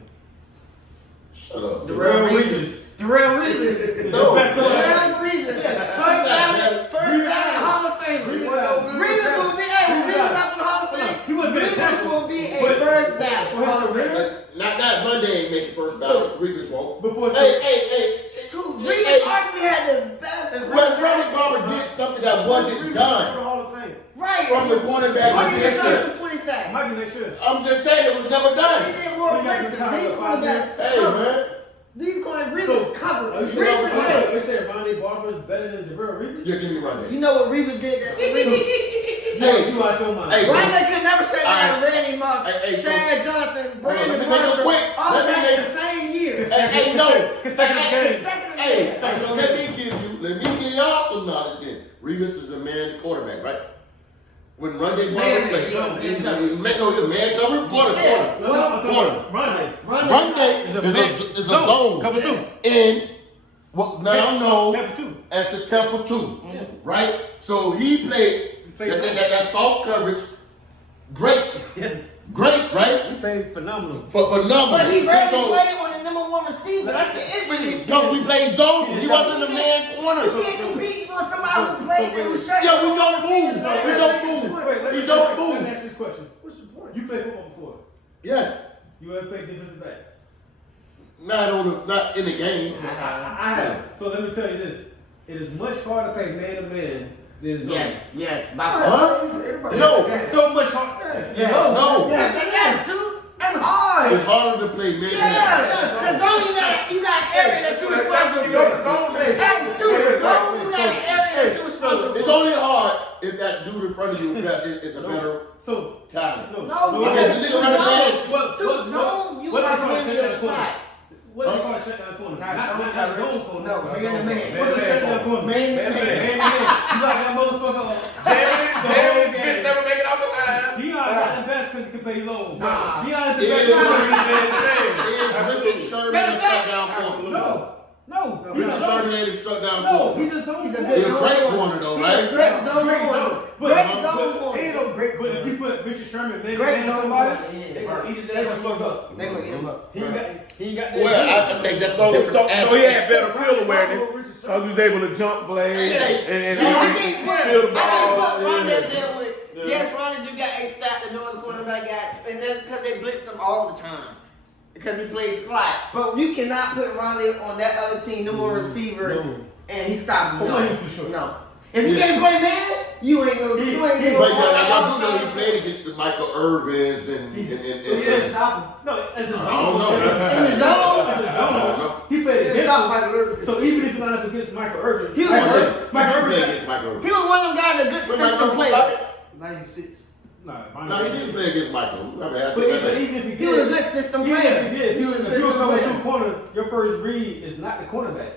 Shut up. Darrell Reeves. Reeves. Darrell Reeves. No, best Darrell Reeves. First ballot Hall of Famer. Reeves Reeves will be a Reeves up in the Hall of Fame. He would've been a Reeves tackle. will be a But- first ballot For his Hall of career? Famer. Not Monday ain't making first ballot. Reeves won't. Before Hey, Reed arguably had the best. Well, Ronnie Barber did something that wasn't done Hall of Fame. Right. from the cornerback What is position. the 20 sacks? Might be next year. I'm just saying it was never He done. did more He got places. retired These for 5 cornerbacks Hey, covered. man. These cornerbacks Reed So, was covered. Are you Reed sure was they good. said Ronnie Barber is better than Devere Reeves? Yeah, give me Ronnie. You know what Reeves did? Hey, You out your mind. Hey, Ryan could never shut down Alright. Randy Moss, Hey, so- Chad Johnson, let me Brandon make this Marshall, quick. all Let me back make- in the same year. hey, no. Consecutive games. Hey, so let me give y'all some knowledge then. Revis is a man quarterback, right? When Ronnie Barber Man, played, yeah, he's man a man cover corner. Ronnie. Ronnie is a zone. Cover two. In what now known Temple two. as the Temple 2, right? So he played that soft coverage, great, right? He played phenomenal. For numbers. But he rarely So- played on the number one receiver. That's the issue. because we played zone, he wasn't a man corner. You can't compete with somebody who played in the shut. Yeah, we don't move. We don't move. We don't Let me move. ask you this question. What's the point? You played football before. Yes, You ever played defensive back? not in the game. I have. So let me tell you this. It is much harder to play man to man than zone. Yes. Huh? Everybody- No. It's so much harder. Yeah. No. Yes, dude. That's hard. It's harder to play man. Yeah. The zone, you got an area that you're responsible for. That's true. The zone, you got an area that you're responsible for. It's only hard if that dude in front of you is a better So, talent. No, Okay, the nigga running fast. What I call a shutdown corner? spot. What do you call a shutdown corner? Not zone corner. No, man to man. What's a shutdown corner? Man to Man to man. man. You got that motherfucker. Jerry, bitch never make it off the line. Deion got the best because he can play zone. Nah. Deion is the Yeah, best. Is Richard Sherman a shutdown corner? No. Richard He's a zone. Sherman ain't a shutdown No, corner. he's a zone. He's a He's a good great zone corner though, He's a right? great zone Great corner. zone. But- Great but- zone He corner. ain't no great. But if you put Richard Sherman, man, Great man, zone somebody, corner, yeah. they gonna eat his ass and fuck up. They gonna eat him up. He ain't got that. Well, I think that's So different. he had better field awareness because he was able to jump blade and I can't put feel the ball. Ronnie Yeah. up there with. Yes, Ronnie do got A stat, the Northern cornerback got, and that's because they blitzed him all the time. Because he plays slot. But you cannot put Ronnie on that other team, number one receiver, No. and he stopped him. Oh, No. no, for sure. No. If he can't play man, you ain't no. You ain't no. But y'all do know he played against the Michael Irvins and Yeah, stop him. No, as a zone. I don't know. In the zone. As a I don't zone. know. He played It's against not him. Michael Irvin. So even if you line up against Michael Irvin, He was Michael hurt. Irvin, Michael He Irvin, played against Michael Irvin. He was one of them guys, a good Remember system Michael player. Irvin? 96. No, he didn't play against Michael. My bad. But even if he He was a did, good system even player. if he did, He was a if system you're coming player. to a corner, your first read is not the cornerback.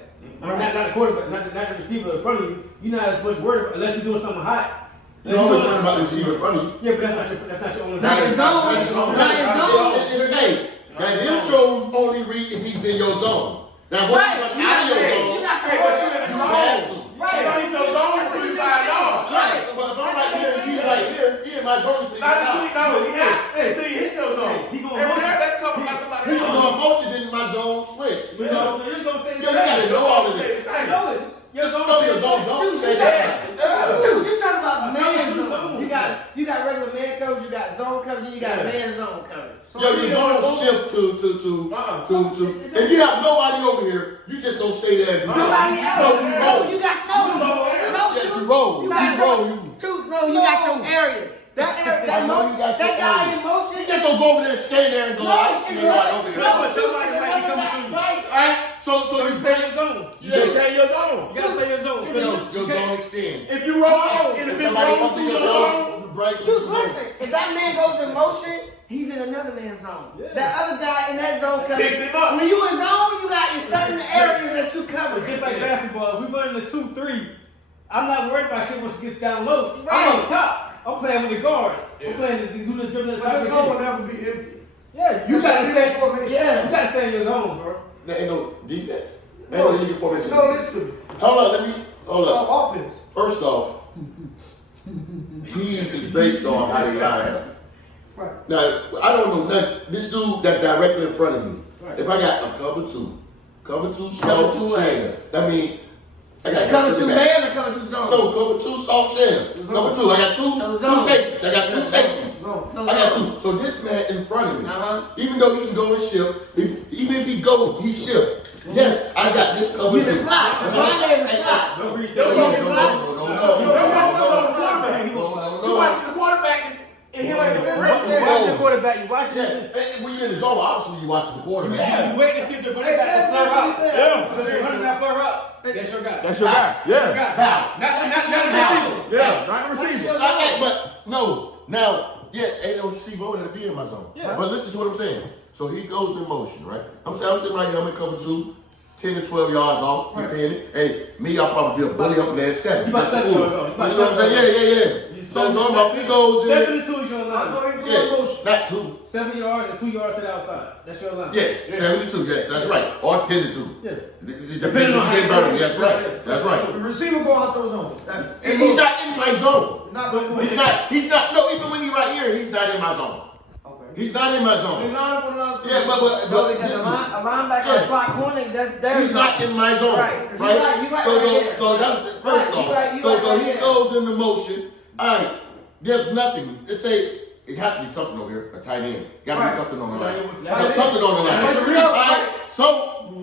Or not the quarterback, not the receiver in front of you. You're not as much worried about, unless you're doing something hot. You always worry about the receiver in front of you. Yeah, but that's not your only Not read. his zone. That's zone. Not his zone. Hey, now them shows only read if he's in your zone. Now once Right. he's out of your zone, You got to Hey, watch but you your in the pass zone. him. Right. Hey, don't hit your zone, 35 yards. Right. But if I'm right here and he's right here, he in my zone. So Not until you know, Hey, until you hit your zone. he gonna Hey, motion. that's covered by somebody He's else. going motion, then my zone switch. You know? You're gonna stay the You gotta same. know all of this. I know it. Your zone No, your zone don't stay that. Dude, you talking about man zone. zone. You got regular man coverage, you got zone coverage, you got man zone coverage. Yo, your zone shift to. If you have nobody over here, you just don't stay there. Somebody else. No, you got no. Yes, you roll. You You got roll. your two. No, you got your area. That area, I know you got that your guy area. in motion. You just don't go over there and stay there and go, I see right over here. No, two Somebody is might be another coming guy, to you. right? Alright, so You you stay in your zone. You just stay in your zone. You gotta stay in your zone. your zone extends. If you roll, in the If fifth somebody roll comes to through your your zone, zone, you break it. Dude, listen, if that man goes in motion, he's in another man's zone. Yeah. That other guy in that zone coverage. Picks him up. When you in zone, you got your certain areas that you cover. But just like basketball, if we run the 2-3, I'm not worried about shit once it gets down low. Right. I'm on top. I'm playing with the guards. I'm playing to do the dribbling at the top But of the the zone will game. never be empty. Yeah, you gotta stay. You Yeah. gotta stay in your zone, bro. There ain't no defense. There ain't no legal formation. No, listen. Hold up, hold up. Offense. First off, teams is based on how they line up. Right. Now, I don't know, this dude that's directly in front of me, Right. if I got a cover two Cover soft two shell, that mean, I got Coming to back. man or coming to zone? No, cover two soft shells. Cover two, I got So two zone. safeties. I got two safeties. So I got two. So this man in front of me, Uh-huh. even though he can go and shift, even if he go, he shift. Yes, I got this covered. You can too. slide. Devontae is a slide. Don't reach No, that. no, You can no, slide. no, no, Don't no, focus on the no, quarterback. no, You watching the quarterback and him ain't You the watch the quarterback. You watch Yeah, it. and when you're in the zone, obviously you watch the quarterback. You wait to see if the running back will flare out. Yeah. Because if the running back flare out, that's your guy. That's your guy. Your Yeah. guy. How? Not the receiver. Yeah. Not the receiver. But no, now, yeah, ain't no receiver over there to be in my zone. Yeah. But listen to what I'm saying. So he goes in motion, right? I'm sitting right here, I'm in cover 2, 10 to 12 yards off, depending. Hey, me, I'll probably be a bully up there at 7. You about Just 7 cool. yards off. You know what I'm saying? Yeah. So if he goes in, 72 is your line. yeah, not 2. 7 yards and 2 yards to the outside. That's your line. Yes, 72, yes, that's right. Or 10 to 2. Yeah. Depending on how you get burned. That's right. That's right. The receiver go out your zone. And he's not in my zone. Not no more. He's not, no, even when he's right here, he's not in my zone. Okay. He's not in my They zone. line up on the line. Yeah, but Because listen, a linebacker Yes. or slot corner, that's their he's not in my zone. Right. You Right? right, you right So, right so, there. so that's the Right, first you off. right, you So, right so right he there. goes into motion. All right, there's nothing. Let's say it has to be something over here, a tight end. Got to Right. be something on the line. That's Something on the line. That's All your right,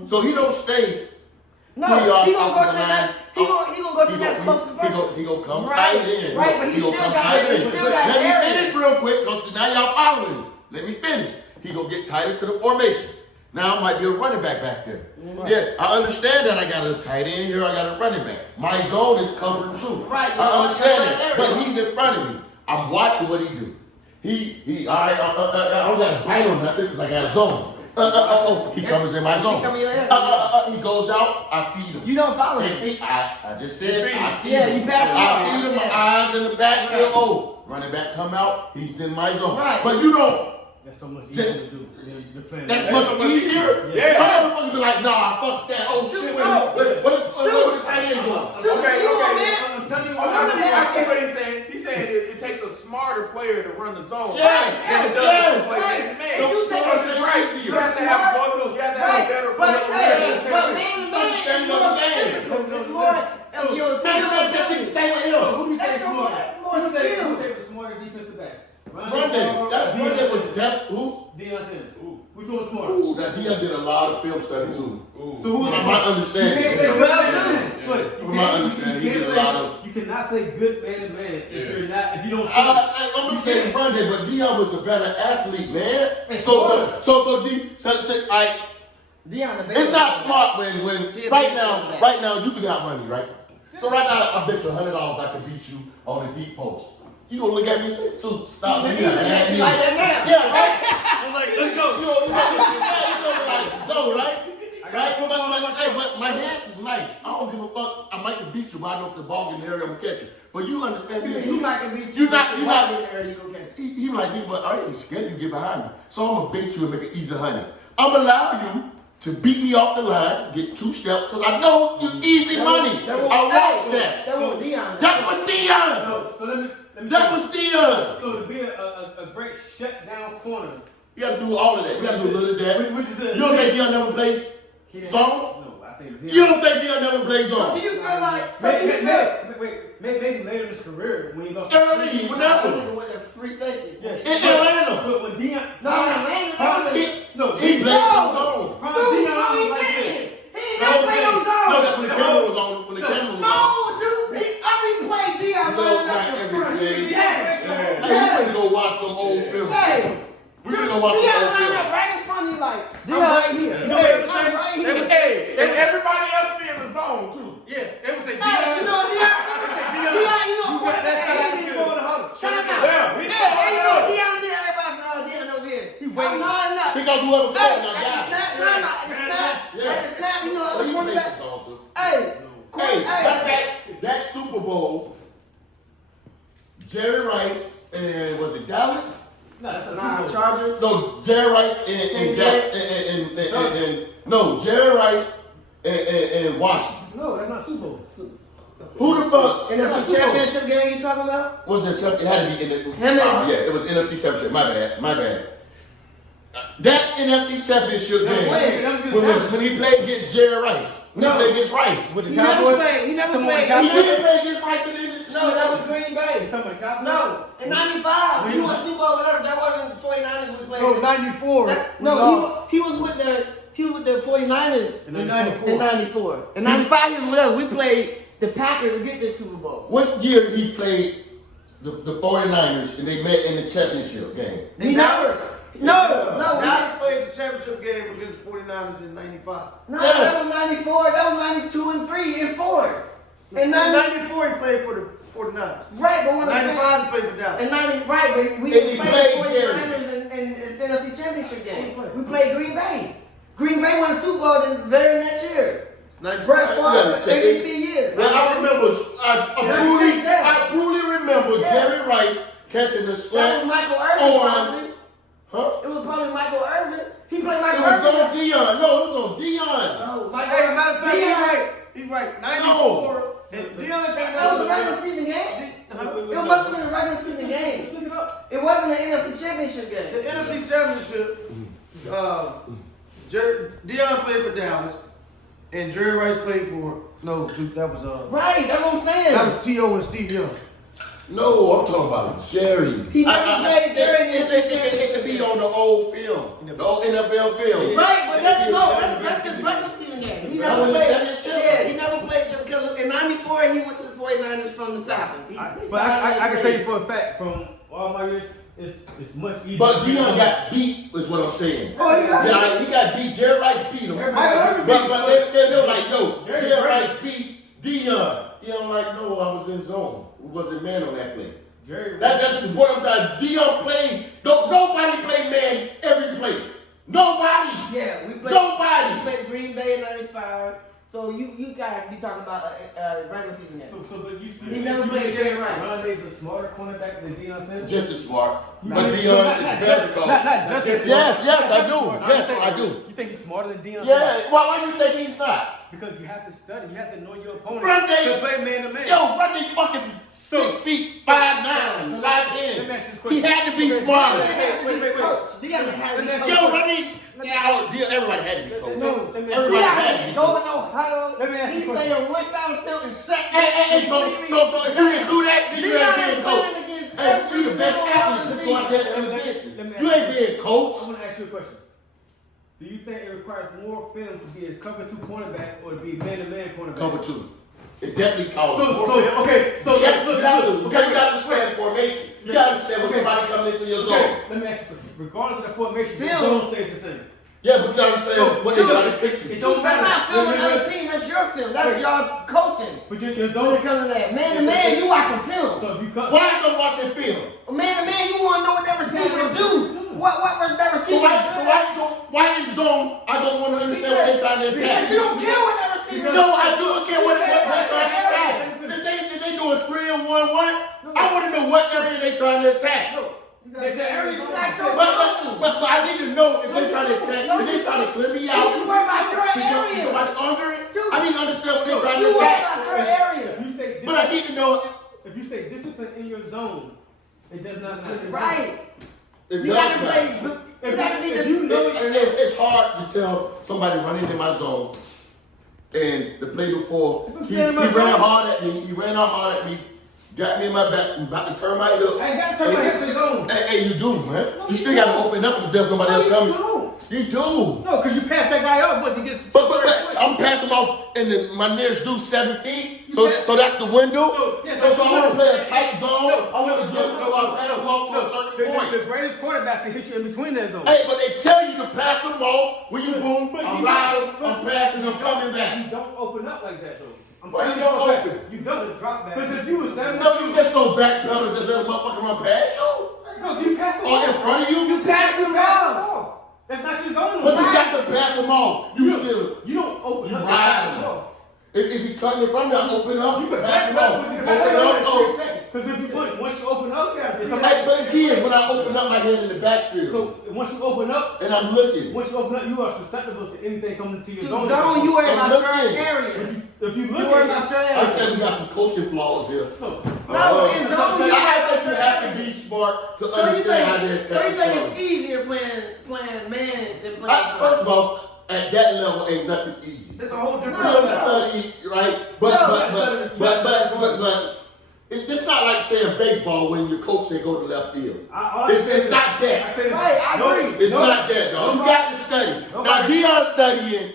so he don't stay. No, 3 yards he gonna off go the to line. that. He gonna go to that closest person. He gonna come Right, tight in. right, but he gonna still come got- tight he in. still got Let me area. finish real quick, cause now y'all following. Let me finish. He gonna get tighter to the formation. Now might be a running back there. Yeah, I understand that I got a tight end here, I got a running back. My zone is covered too. Right, I understand right that. there. But he's in front of me. I'm watching what he do. All right, I don't got to bite on nothing because I got a zone. He comes in my zone. come in your area. He goes out, I feed him. You don't follow him. I just said I feed Yeah, him. you pass him I on. feed him my Yeah. eyes in the backfield. Right. Oh, running back come out, he's in my zone. Right. But you don't. That's so much easier to do. That's much easier. Yeah. Some motherfuckers be like, nah, fuck that. Oh shit, what the tight end doing? Okay. I'm telling you what I I'm see saying. what he's saying. He's saying it takes a smarter player to run the zone. Yeah, And it does yes, to play right. man to And man. you take So it it's right. easier. You have to have both. You have to have a better But foot. hey, but man, Understand it's the more game. physical. It's more of your Think about that thing, stay with him. Who do you That's think your smarter? more Who think skill. was smarter defensive back? Monday, that's Monday was depth. Who? Deion Sanders. Which one was smarter? Ooh, that Dion did a lot of film study too. So who's From my understanding. You can't play Well, good too. man to man. From my understanding, he You can't did a play- lot of- You cannot play good man to man if you don't. I'm gonna say Monday, but Dion was a better athlete, man. So, Deion, the best. it's not smart when right now you can have money, right? So right now I bet you $100 I can beat you on a deep post. You gonna look at me and say, "Dude, stop He me." looking at you like that now. Yeah, right. I'm like, let's go. You know, like, no, right? Right? But my hands is nice. I don't give a fuck. I might can beat you, but I know if the ball in the area, I'm gonna catch it. But you understand me? He might can beat you. You're not. in the area, you gonna catch. He like me, but I ain't scared of you get behind me. So I'm gonna bait you and make it easy honey. I'm gonna allow you to beat me off the line, get 2 steps, because I know you easy money. I watched that. That was Deion. That was Dion. So let me. That was Dion. So to be a great shutdown corner. You gotta do all of that. You gotta do a little of that. Which is the. You don't think Dion never played He didn't- zone? No, I think Deion. You don't think Dion never played So do zone? you feel like? So do you feel? Maybe later in his career when he goes. Early, whenever. With a free safety. Yeah. In Atlanta. But when Deion. No, Atlanta. He played some zone. Prime Dude, Deion no, he was like didn't. this. He ain't never played on No, zone. that when the camera was on, when the camera was on. No, dude. I replayed Deion No, running not up the every front. play. Yes. Hey, we finna go watch some old film. Hey. We finna go watch some Deion old running film. up right in front of me like, I'm right here. You know what I'm I'm saying? right They was, here. hey, and everybody else be in the zone too. Yeah, they would say Hey, Deion. you know Deion, quarterback, hey, he didn't go in the huddle. Shut him out. Yeah, we Hey, you know Deion did everybody from Deion over here. I'm lining up. Because whoever Hey, played, now at got the snap time, at the snap, you know, Well, the he played quarterback. some zone too. Hey, That Super Bowl, Jerry Rice and was it Dallas? No, that's Nah, not Super Bowl. Chargers. No, Jerry Rice no, Jerry Rice and Washington. No, that's not Super Bowl. Who the fuck NFC championship game you talking about? was that? It had to be in the. Him and- Yeah, it was NFC championship. My bad. That NFC championship game when he played against Jerry Rice. When he played against Rice. With the He never Cowboys. played. He never Come on, played. He Cowboys. didn't play against Rice in the NFC. No, that was Green Bay. You talking about Cowboys? No, in '95, he won Super Bowl with us. That wasn't the 49ers we played. No, in. 94. No, he was with the 49ers In 94. in '94. In '95, he was with us. We played the Packers to get this Super Bowl. What year he played the 49ers and they met in the championship game? He never. No. Dallas played the championship game against the 49ers in 95. No, Yes. that was '94. That was '92 and '3 and '4. In And 94, he played for the 49ers. right, but when 95, he played for Dallas. and 90, right, but we And he didn't play the played 49ers in the NFC Championship game. Who played? We played Green Bay. Green Bay won the Super Bowl the very next year. 96. Brett You gotta Favre, check it. MVP year. Well, I remember, I truly remember Yeah. Jerry Rice catching the That was slant. Michael Irvin, on- probably. Huh? It was probably Michael Irvin. He played It Michael was Irvin. on Dion. No, it was on Dion. No, Michael Hey, matter of fact, he's Dion. right. He's right. 94. And Deion came That was a regular out. season game. Wait, It wait, must have been a regular season game. Let's look it up. It wasn't an NFC Championship The game. NFC Championship, Deion played for Dallas, and Jerry Rice played for, no, dude, that was, Right, that's what I'm saying. that was T.O. and Steve Young. No, I'm talking about Jerry. He never played Jerry in the It could be on the old film, the old NFL film. Right, but that's just regular season game. He never That was played. championship? Yeah, he never played because in '94 he went to the 49ers from the Falcons. But I can tell you for a fact from all my years, it's much easier. But Dion got beat, is what I'm saying. Oh, he got beat. Yeah, he got beat. Jerry Rice beat him. Everybody- But they were like, yo, Jerry Jerry Rice. Rice beat Dion. Dion like, no, I was in zone. It wasn't man on that play. Jerry That's the point I'm saying. Dion played. Nobody played man every play. Nobody. Yeah, we played. Nobody. We played Green Bay in '95. So you guys be talking about regular season game. But you He never played Jerry Rice. Rondé's a smarter cornerback than Deion Sanders. Just as smart. No, But no, Dion not is just- better because. not just as Yes, smart. yes, Not I just do. smart. Yes, I'm I do. You think he's smarter than Deion Sanders? Yeah. Why you think he's not? Because you have to study. You have to know your opponent Rondé, to play man to man. Yo, Rondé fucking 6 feet, 5'9", 5'10". Let me ask you this question. He had to be Okay, smarter. wait. Coach, Deion had to be Let me coach. Yo, Rondé, everybody had to be coach. No, Let me- Everybody Deion had had to to be go coach. in Ohio. Let me ask you a He question. stay on one side of the field and shut. Hey, so if you can do that, then you Deion ain't is being coach. playing against Hey, every you the best single athlete. Let's go out there and Let business. me You ain't being I coach. want to ask you a question. Do you think it requires more film to be a cover two cornerback or to be man to man cornerback? Cover two. It definitely calls So, more so film. okay, so Yes, you got to. look, Because you got to understand the formation. You got to understand when Okay. somebody coming into your Okay, zone. let me ask you, regardless of the formation, the Film. zone stays the same. Yeah, but you got to understand what they trying to trick It you. don't That's matter. not film Wait, another wait, wait. team. That's your film. That's y'all coaching. But your When zone. it comes to that, man to man, you watching film. So if you cut. Why is I'm watching film? Man to man, you want to know what that receiver do. What that So receiver why in zone I don't want to understand what they're trying to Because attack? you don't care what that receiver No, I do care what they're trying to attack. If they doing 3-1-1, I want to know what area they trying to attack. No. If the area you got But I need to know if they trying to attack. If they trying to clear me out. You worry about your to jump area. somebody under it. I need to understand what they're trying You to worry attack. about your area. If you stay But I need to know if you stay disciplined in your zone, it does not matter. Right. if You gotta does play. matter. You gotta need If to. you know It's hard to tell somebody running in my zone and the play before he ran hard at me. He ran out hard at me, got me in my back, about to turn my head up. I gotta turn my head to the zone. Hey, you do, man. You still got to open up if there's nobody else coming. You do. No, because you pass that guy up once he gets. But I'm passing off, and my nearest dude 7 feet. So that's the window. So, yes, So that's the I want to window. play a tight zone. I want to get I'm passing off to a certain point. The greatest quarterbacks can hit you in between that zone. Hey, but they tell you to pass them off. When you boom, But I'm you riding, don't- I'm passing, I'm coming You back. don't open up like that though. I'm Why you telling don't for a fact. open? You don't. Drop back. Because if you was 7 No, you just go back pedal and just let a motherfucker run past you. No, you pass the Or in front of you. You pass the ball. That's not your zone. But you got to pass them off. You still. You don't open You up. ride them. If you come in front of me, I open up. You can Pass pass them it off. up. You Open can pass it up. up. Oh. Because if you put, once you open up, it's Hey, but the key is when I open up my hand in the backfield So once you open up, and I'm looking. once you open up, you are susceptible to anything coming to your To zone. zone, you worry I'm about your looking. area. If you look You worry at about your I area. think we got some coaching flaws here. no, No, in zone, you I think you have to be smart to So you understand how they think attack. it's easier playing man than playing First zone? of all, at that level, ain't nothing easy. It's a whole You different don't study, right? But It's just not like saying baseball when your coach say go to left field. All I It's say is- not that. I say this. Right, I agree. It's not that, dog. You got to study. Now, Nobody- Deion studying.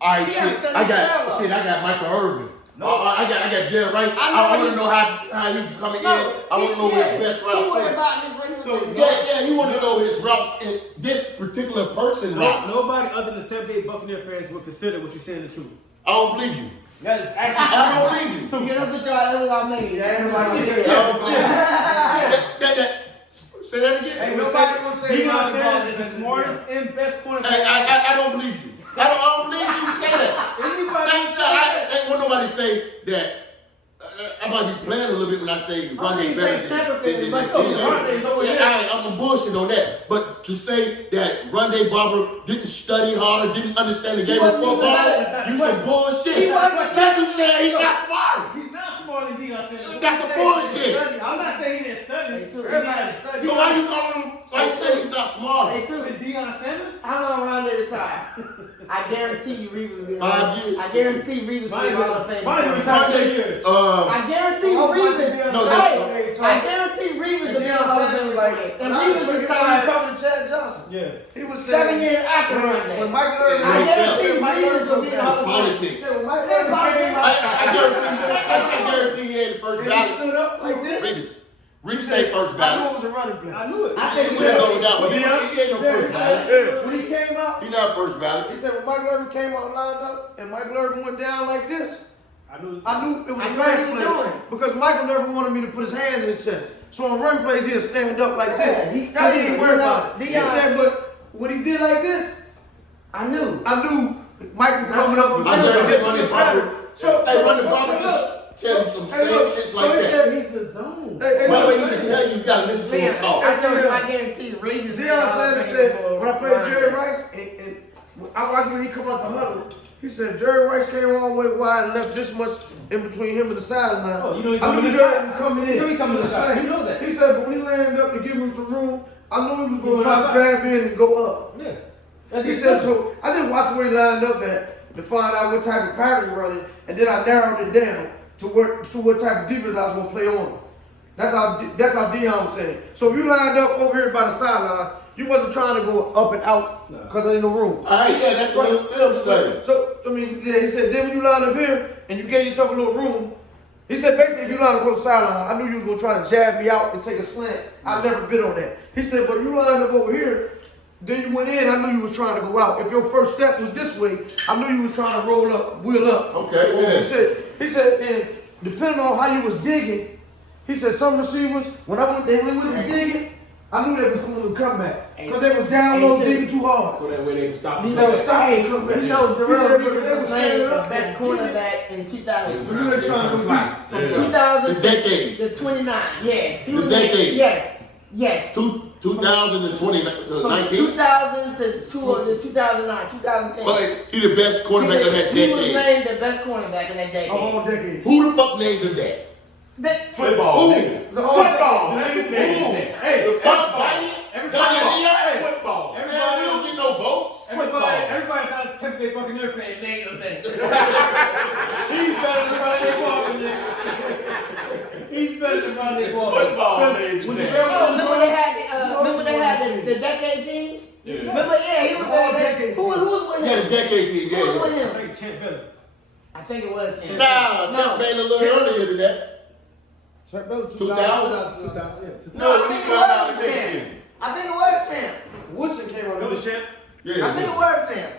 All right, Deion shit. studying I got Michael Irvin. No. I got Jerry Rice. I know I want he- to know how he coming in. I want to know his best He worried route. about his regular So, season. Yeah, he want to know his routes in this particular person route. Nobody other than Tampa Bay Buccaneer fans would consider what you're saying the truth. I don't believe you. That is actually. I don't believe you. Yeah, that's what I made. That ain't nobody Yeah, said. I don't believe you. Say that again. Ain't nobody gonna say Deion Ron Sanders Ball is the is smartest and best cornerback. I don't believe you. I don't believe you say that. Anybody? I ain't want nobody say that. I might be playing a little bit when I say Rondé better than Rondé's over here. I'm a bullshit on that. But to say that Rondé Barber didn't study hard, didn't understand the game of wasn't even football, that. you some bullshit. He wasn't- That's you saying he's not smart. He's not smarter than Deion Sanders. That's a bullshit. I'm not saying he didn't study. Hey, too. Everybody study. So why you calling him like say he's not smart? Hey, too. With Deion Sanders? How long Rondé retire? I guarantee you Reeves will be in 5 years. I guarantee Reeves will be in Hall of Fame. Mine retired 10 years. I guarantee I'm Reeves. watching Deion No, Sanders. I guarantee Reeves will be in Hall of Fame. And Reeves When retired talking to Chad Johnson, Yeah. he was 7 saying years after when Rondé. Michael Irvin, I guarantee when Michael Reeves will be in Irvin- Hall It's of Fame. politics. said when Michael Irvin came out, I guarantee he had the first and he ballot. stood up like this. Reeves say first I knew ballot. it was a running play. I knew it. I think He he ain't will. no doubt, but he ain't no first ballot. When he came out, He not first ballot. he said when Michael Irvin came out lined up and Michael Irvin went down like this, I knew it was I a knew pass what he was play doing. because Michael never wanted me to put his hands in his chest. So on run plays he'll stand up like Yeah, this. he Cause he studied ain't it, worried you know, about it. He Deion- said, but when he did like this, I knew. I knew Michael coming up with I guarantee Ronnie Barber. So Hey, Ronnie so Barber look. just tell you some Hey, same look, shits so like he that. said- He's the zone. Hey, By the way, look, he can tell you, you gotta listen to him Man, talk. I guarantee Reeves will be in Deion Hall of Sanders Fame said for when I played Jerry Rondé. Rice and I watched when he come out the huddle, he said Jerry Rice came all the way wide and left this much in between him and the sideline. Oh, you know he I coming knew to the Jerry side. was coming in. You know he coming to the side. You know that. He said, but when he landed up to give him some room, I knew he was He going went to try to outside. grab in and go up. Yeah. That's He his said, stuff. so I didn't watch where he lined up at to find out what type of pattern he running, and then I narrowed it down to what type of defense I was going to play on. That's how Deion was saying. So if you lined up over here by the sideline, you wasn't trying to go up and out because there ain't no room. Alright, yeah, that's what his film study. So, I mean, yeah, he said, then when you line up here and you gave yourself a little room, he said basically if you line up close to the sideline, I knew you was going to try to jab me out and take a slant. I never bid on that. He said, but you lined up over here, then you went in, I knew you was trying to go out. If your first step was this way, I knew you was trying to roll up, wheel up. Okay, yeah. He said, and depending on how you was digging, he said some receivers, when they went to digging, I knew they was going to come back. Because they was down low digging too hard. So that way they can stop You the know, They was stopping to come back. you know, He Darrell said, Reeves but they was was playing standing the up best and cornerback in 2000. They were trying to fly. From Yeah. 2000 The decade. to 29. Yeah. He The was decade. Yes. 2020 to From 19. 2000 to 2009, 2010. But he the best quarterback of that He was decade. named the best cornerback in that decade. a whole decade. Who the fuck named him that? Football, Who? nigga. The whole Football, Who? nigga. Hey, The fuck, Biden? everybody, Daniel? Football. Man, we don't get no votes. everybody got a Tampa Bay Buccaneer fan name of that. He's better than Rondé Barber, nigga. He's better than Rondé Barber. Football named When him the that. girl- Remember they had the decade teams? Yeah. Remember, yeah, he was All there. decade Who was with He had him? a decade team, Who was with yeah. I him? think Champ Bailey. I think it was Champ. Nah, Champ Bailey a little earlier than that. Chuck Bell, 2000? 2000, yeah. No, I we think it come out was of this Champ. year. I think it was Champ. Woodson came out It of was this. Champ. Yeah. I think it was Champ.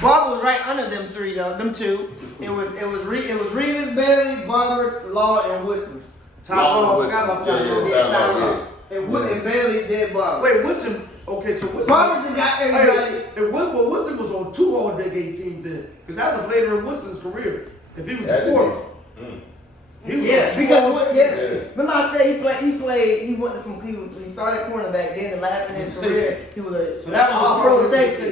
Barber was right under them three though, them two. It was Reeves, Bailey, Barber, Law, and Woodson. Ty Law, I forgot about Ty Law. Yeah, Yeah, Ty Law, Law. And Bailey did Barber. Wait, Woodson. Okay, so Woodson. Barber just got everybody. Hey, Woodson was on 2 all-decade teams then, because that was later in Woodson's career. If he was Had the to fourth, be. he was Yeah, on 2 because all-decade. remember I said he went from he started cornerback, then the last in his career he was a So that was all a pro part of safety.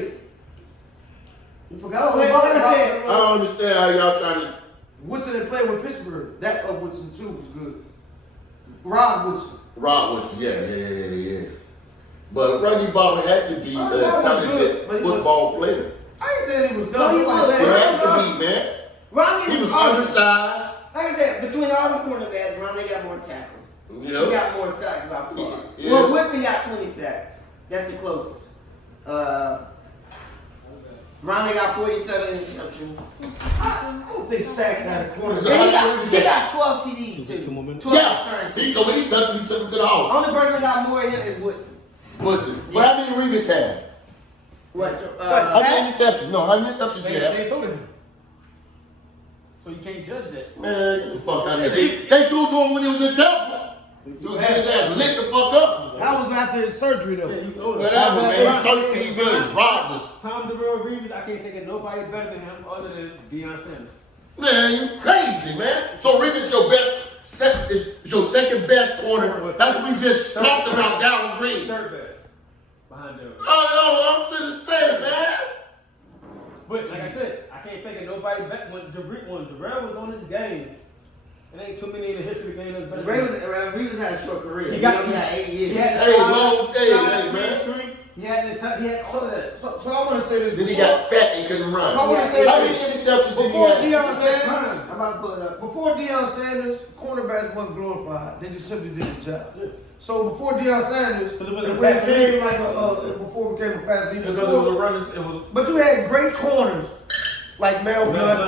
the You forgot Like I said, I don't understand how y'all trying to. Woodson had played with Pittsburgh. That Woodson too was good. Rod Woodson. Rod Woodson, yeah. But Randy Barber had to be a Barber was talented good, but he football player. I ain't saying he was No, dumb. he was. He had to be, man. Ronnie He was awesome. undersized. Like I said, between all the cornerbacks, Ronnie got more tackles. He Yep. got more sacks by far. Yeah. Well, Whitman got 20 sacks. That's the closest. Ronnie got 47 interceptions. I don't think sacks had a corner. And he got 12 TDs too. 12 Yeah. returns. When he touched him, he took him to the house. Only person that got more than him is Woodson. Listen, but how many Revis have? What? How many interceptions? No, how many interceptions They you have? throw to him. So you can't judge that. Man, get the fuck out of here. They threw to him when he was in Tampa. Dude, get his ass lit the fuck up. That was after his surgery though. Yeah, you throw to him. Whatever, man. 13 million robbed us. Tom Darrell Reeves, I can't think of nobody better than him other than Deion Sanders. Man, you crazy, man. So Revis your best, is your second best corner. That's what we just talked about down Green. Third best behind them. Oh, no, I'm to the same, man. But like I said, I can't think of nobody better. When Darrell was on his game, it ain't too many in the history of the game that's better than him. Reeves had a short career. He got he had 8 years. He had Hey, size, long day, size, man. strength. He had all of that. So I want to say this. Then he before- got fat and couldn't run. I want to say How this. many interceptions did he Before have? Deion Sanders, I'm about to pull it up. before Deion Sanders, cornerbacks wasn't glorified. They just simply did the job. So before Deion Sanders, Because it wasn't when a it pass became league. like before it became a pass league. Because it was a running, it was. But you had great corners like Mel Blunt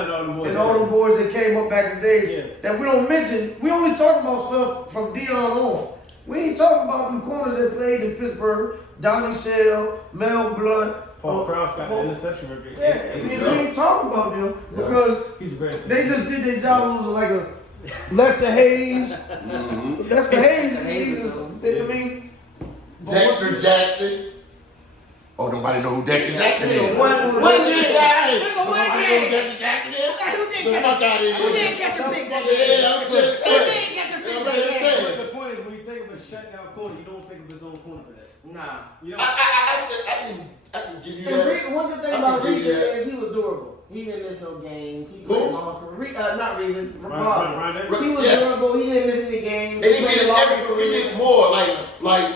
and all them boys that came up back in the day Yeah. that we don't mention. We only talk about stuff from Deion on. We ain't talking about them corners that played in Pittsburgh, Donnie Shell, Mel Blunt. Paul Krause got the Paul- interception record. Yeah, I mean, we ain't talking about them because He's very they just did their job. It was like a Lester Hayes. Mhm. Lester Hayes, Hayes Jesus. is- I mean, but Dexter Jackson. Oh, nobody know who Dexter Jackson is. One game. Nigga, one Nobody game. know who Dexter Jackson is. Who did The catch fuck out of here. Who did catch a pick that Yeah, game? I'm just Who did saying. catch a I'm pick just that game? saying. But the point is, when you think of a shutdown corner, you don't think of his own corner for that. Nah. You I can give you And that. one good thing I about can give you Reeves that. is he was durable. He didn't miss no games. He Who? played long career. Not Reeves. Rob. Ryan He was Yes. durable. He didn't miss any games. And he played did long he career. did more like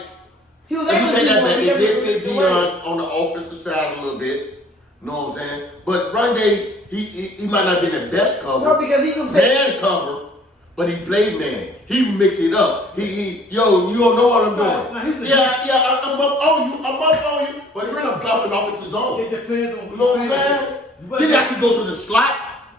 He was if able you to take do that more. back, he He did able fit to do more. Deion on the offensive side a little bit. You know what I'm saying? But Runday, he might not be the best No, cover, because he can play. man cover, but he played man. He mix it up. Yo, you don't know what I'm No, he's doing. a- Yeah, I'm up on you. I'm up on you. But really, I'm dropping off into zone. It depends on who You know what I'm you're saying? playing. Did he have to go to the slot?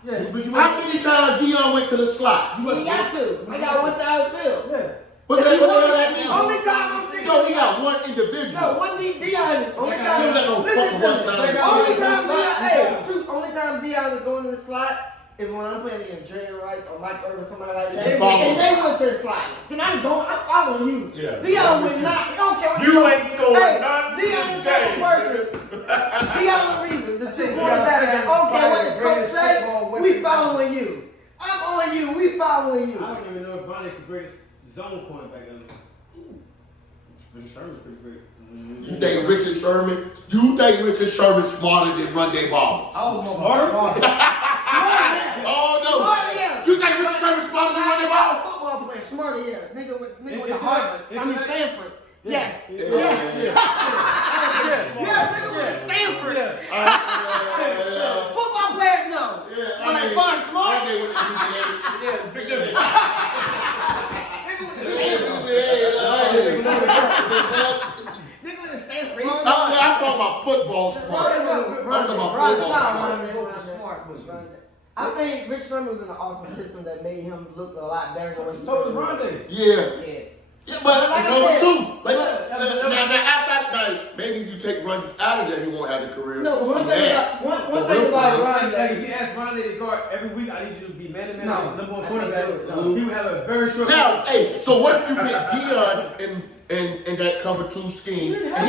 Yeah, but you How many times Deion went to the slot? He got to. They got one side of the field. Yeah. What the hell that mean? Only time I'm thinking. No, he got one individual. No, one Deion. Only You time. don't got no Listen fucking to one me. side. Only time Deion. Hey, dude, only time Deion is going to the slot is when I'm playing against Jerry Rice or Mike Irvin, somebody like that. You follow And me. they went to the slot. Then I'm following you. Yeah. Deion would not. I don't care what You ain't scoring Hey, none Deion is this the game. person. Deion Reeves, the two Deion quarterbacks. I don't care what the Sanders, coach greatest say. football We weapon. following you. I'm on you. We following you. I don't even know if Ronnie's the greatest zone cornerback ever. Richard Sherman's pretty great. You think Richard Sherman? You think Richard Sherman's smarter than Runday Ball? I don't know Smart? about smart. Oh no! Smart, yeah. You think Richard Sherman's smarter than Runday Ball? Football player, smarter, yeah. Nigga with If the you heart. like- I mean if you like- Stanford. Yes. Yeah. Yeah. Yeah. Yeah, nigga with Stanford. Yeah. Football player, no. But like far smart. Runday with the Yeah, big difference. Nigga with Stanford. he's smart. I'm talking about football smart. I'm talking about football smart. Smart, but I think Rich Sherman was in an offensive system that made him look a lot better than what he So was was. Rondé. Yeah. Yeah. Yeah, but Like it's I only said, two. But but- now outside, now, maybe if you take Runday out of there, he won't have the career. No, but one he thing had. about one For thing real, about for real. Like, Rondé. if you ask Rondé to guard every week, I need you to be man-to-man, No. number one I quarterback. can't do it, He would have a very short. Now, hey, so what if you put Deion in that cover two scheme, and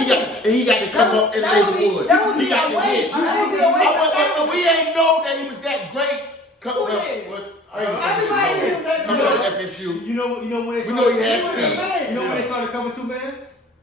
he got to come up and That would make be- wood. that would He be got a to waste. hit. That would be a waste of But time. we ain't know that he was that great. Who did? Everybody knew that coming guy. out of FSU. You know when they We know he started- has He was speed. the man. You know when they started cover two man?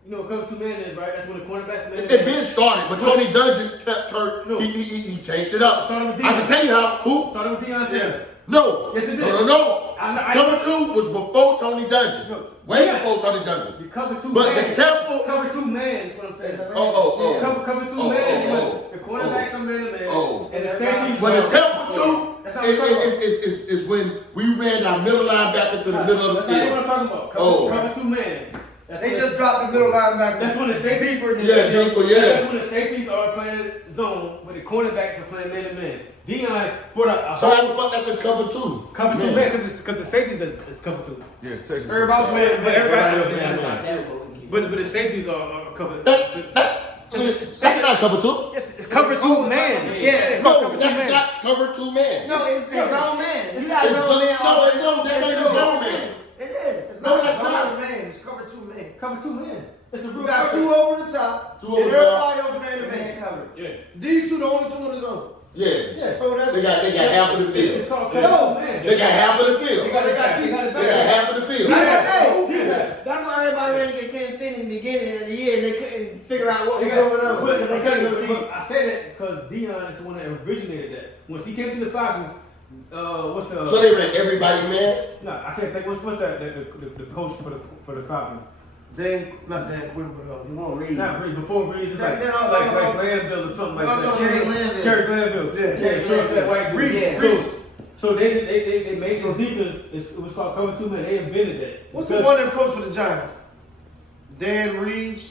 You know what cover two man is, right? That's when the cornerbacks man. It been started, but Tony Dungy No. he changed it up. Started with I can Deion. tell you how. Who? Started with Deion Sanders. No. Yes, it did. No. Cover 2 was before Tony Dungy. No. Way Yeah. before Tony Dungy. You cover 2 But man. the Temple. Cover 2 man is what I'm saying. Oh. Cover 2 Oh, man. oh, The cornerbacks are man to man. Oh. And the safeties. But the Temple 2 That's not what I'm talking about. is when we ran our middle linebacker to the middle of the That's not what field. I'm talking about. Oh. Cover 2 man. That's They when just dropped the middle linebacker. That's when the safeties were Yeah, deeper, yeah. That's when the safeties are playing zone, when the cornerbacks are playing man to man. Dion brought a So how the fuck that's a cover 2? cover 2 man because the safeties is cover 2. Yeah, everybody's man to But man. everybody else else man is to man. man. But the safeties are covered. That's not cover 2. Yes, it's cover 2 man. Yeah, it's called No, cover 2 that's man. not cover 2 man. No, it's grown man. You got It's grown man. that ain't a grown man. It is. It's No, not that's cover not. man. It's cover 2 man. Cover 2 man. It's a real You got cover. 2 over the top. 2 over and the top. everybody else man to man. covered. Yeah. These 2 the only 2 in the zone. Yeah. Yeah. So that's They got half of the It's field. called cover 2 man. They got half of the field. They got it back. They They got it They got back. half of the field. That's why everybody ran against Kansas City in the beginning of the year and they couldn't figure out what They was got- going on. but- Because they okay, couldn't but I say that because Dion is the one that originated that. Once he came to the Falcons, what's the? So they ran everybody man. No, I can't think. What's that? The coach for the Falcons. Not Dan Quinn, but You won't read. Not Reed. Before Reed, it's like Yeah, Glanville or something like No, that. no, Jerry Glanville. Jerry Glanville. Yeah, Yeah, short that white dude. Reed, Yeah. Reed. So they made this defense. It was called cover 2 man. They invented that. What's the Because- one that coached for the Giants? Dan Reeves.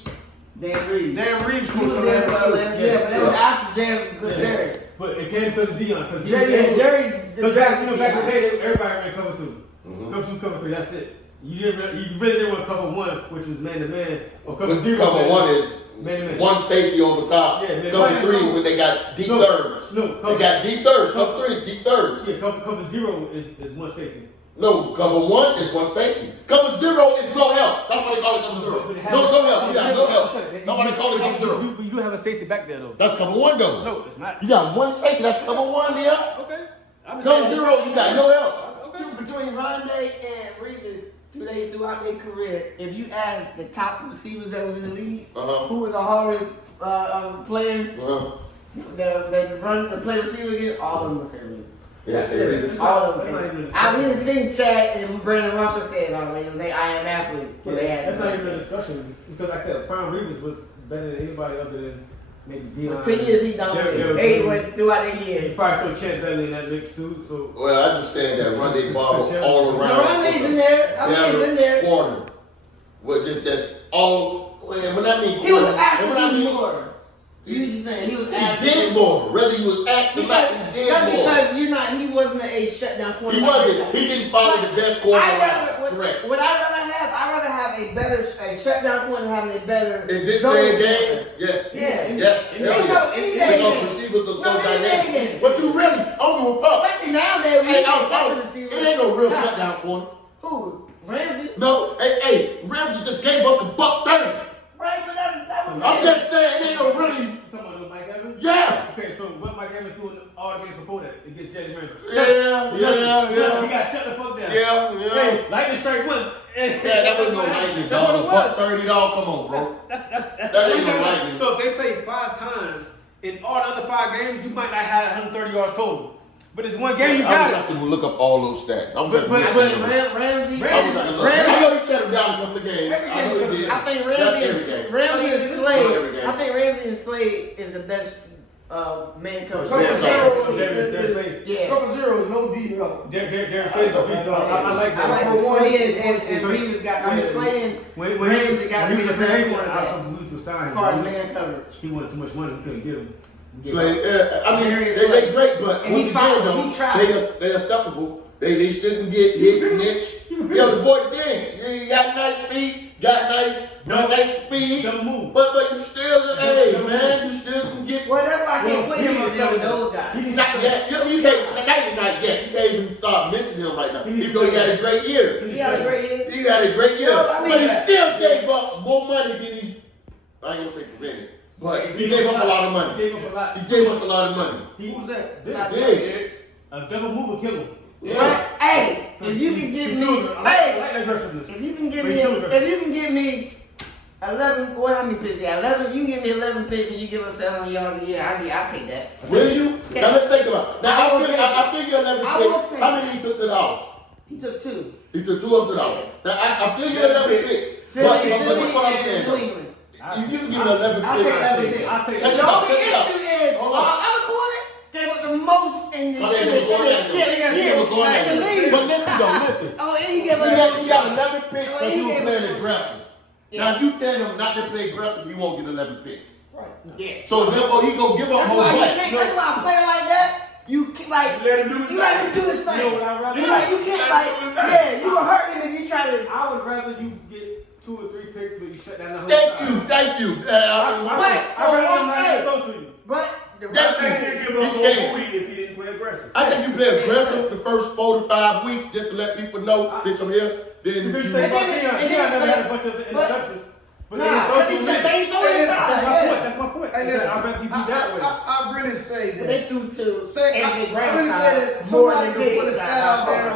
Dan Reed. Dan Reeves He was coached for there for the Atlanta. Yeah. Yeah, but that was after Yeah. Jerry. But it came because of Dion. Because Jerry Because back in the drafted day, everybody ran cover 2. Mhm. Cover 2, cover 3. That's it. You really didn't want cover 1, which was man to man, or cover But 0. cover man. 1 is Man to man. one safety over top. Yeah, man. Cover Right, 3 so- when they got deep No, thirds. no, They cover- got deep thirds. Cover 3 is deep thirds. Yeah, cover 0 is one safety. No, cover 1 is one safety. Cover 0 is no help. That's why they call it cover 0. But it has- No help. You got no help. Okay, Nobody call it cover 0. You do have a safety back there though. That's cover 1 though. No, it's not. You got one safety. That's cover 1 there. Okay. Cover 0, you got no help. Okay. Between Rondé and Reeves, throughout their career, if you ask the top receivers that was in the league, Uh-huh. who was the hardest player Uh-huh. that run the play receiver against, all of them was Reeves. Yes, it is. All of That's not them. even a I really think Chad and Brandon Russell said already they I am athletes. So they had That's not even a discussion because like I said, Prime Reeves was better than anybody other than maybe Dion. For 10 years he dominated. They went throughout the He years. probably threw Chet Bentley in that mix too. So Well, I understand that Rondé Barber all around. Rondé's in there. I mean, he's in there. Corner. Well, just all. When I mean He was corner, asked when to I do mean more. You just saying he was asked he to did do more. Whether he was asked to Because, not, he did not more. because you're not. He wasn't a shutdown corner. He wasn't. He didn't follow the best corner I'd around. rather, Correct. what I'd rather have a shutdown corner having a better. In this zone day and corner. game, yes. Yeah. Yes. Any hell day, yeah. any day Because game. receivers are so No, any day dynamic. game. But you really, I don't give a fuck. Especially nowadays, we Hey, can't I'm touch talking. the receiver. It ain't no real Nah. shutdown corner. Who? Ramsey? No, hey, Ramsey just gave up $130. Right, but that was. I'm just saying, it ain't no really. you talking about Mike Evans? Yeah. Okay, so what Mike Evans doing all the games before that against Jalen Ramsey? Yeah. He got shut the fuck down. Yeah. Hey, lightning strike once. Yeah, that wasn't no lightning, That's what it dog. was. $130, come on, bro. That's That ain't the no thing. lightning. So if they played 5 times in all the other 5 games, you might not have 130 yards total. But it's one game you I got was it. have to look up all those stats. I was But- have to I look think up. Ramsey. I was have to look. I know he shut him down a couple of games. Every I know game he did. I think That's Ramsey every and game. Ramsey and Not every Slade. game. I think Ramsey and Slade is the best man coach. Cover Yeah, 0 Yeah. Cover 0 is no D help. Derek Slade's a beast. I like I that. like the one and Reeves got. I'm just saying. When Ramsey got he was a the free agent, best I quarterback. was losing to sign As far as him. man coverage. He wanted too much money. We couldn't get him. Slade, I mean, Very they great, but And once he again, fouled, though, he tried. they're acceptable. They shouldn't get hit, niche. Yeah, the boy Diggs, he got nice feet, got nice speed, Don't move. but you still, hey man, you still can get. Well, that's why I can't put him up there with those guys. Not yet. You can't. Not yet. You can't even start mentioning him right now. Even though he had a great year. He had a great year. He had a great year, No, I mean- but he still gave up more money than he. I ain't gonna say prevented, but he gave up a lot of money. He gave up a lot. He gave up a lot of money. Who was that? Diggs. A double move will kill him. Yeah. But, hey, if you can give me, I hey, like that aggressiveness. if you can give But me, he killed her. if you can give me 11, boy, how many picks he got? 11, you give me 11 picks and you give him 7 yards a year, I'll take that. Will you? Yeah. Now let's think about it. Now I will I figure 11 I will picks. take How many he took to the house? He took 2. He took 2 up to the house. Now I figure 11 picks. But that's what I'm saying. New though. England. If you can give me 11 I'll picks, take 11 picks. I'll take Check it. it The out. only Check it out. issue is, Hold our on. other corner gave up the most in the Oh, they was going at them. They was going at them. But listen though, listen. Oh, and he gave up You got 11 picks Oh, because he you were gave playing up- aggressive. Yeah. Now, if you tell him not to play aggressive, you won't get 11 picks. Yeah. So therefore, he gonna give up That's more why you money. can't. That's why I play like that. You can, like You let him do his you let him thing. do his thing. You know what I'd rather- You like you can't Let like him do his thing. yeah. You gonna hurt him if you try to. I would rather you get 2 or 3 picks, but you shut down the whole Thank side. you, thank you. But I'd for rather one not thing- throw to you. But the Thank I think he'd give He's up more scared. week if he didn't play aggressive. I think you play aggressive the first 4 to 5 weeks just to let people know that I'm here. Then Because you they And then- Deion and never then- had a bunch of interceptions. But they nah, didn't throw because to he me. said they throw it inside. That's my point. Yeah. That's my point. Hey, Is listen, that I'd rather you be that way. I really say But they that. threw to Say, AJ I Brown really say side that more somebody than can big put a side stat out by there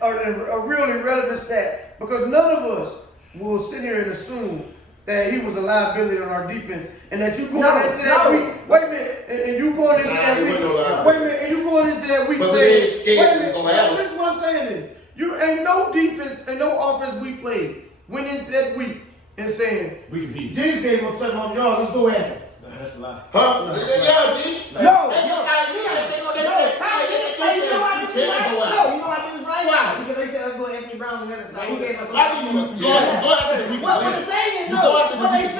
far. a really relevant stat because none of us will sit here and assume that he was a liability on our defense and that you going No, into that no. week. Wait a minute, and you going into Nah, that he week. wasn't no liability. Wait a minute, and you going into that week But we saying, ain't scared wait a we minute, gonna have it. this is what I'm saying. Then. You ain't no defense and no offense we played went into that week and saying We can beat. these gave up 700 yards. Let's go at it. Nah, that's a lie. Huh? Yeah, G. No, They no, know how you no, they know they no, said, Ty, they you know why this is said, right? go out. No, you know why this is right? Why? Because they said let's go Anthony Brown on the other side. He gave us. I think you go after the week. What the thing is, You no, go after the what they week.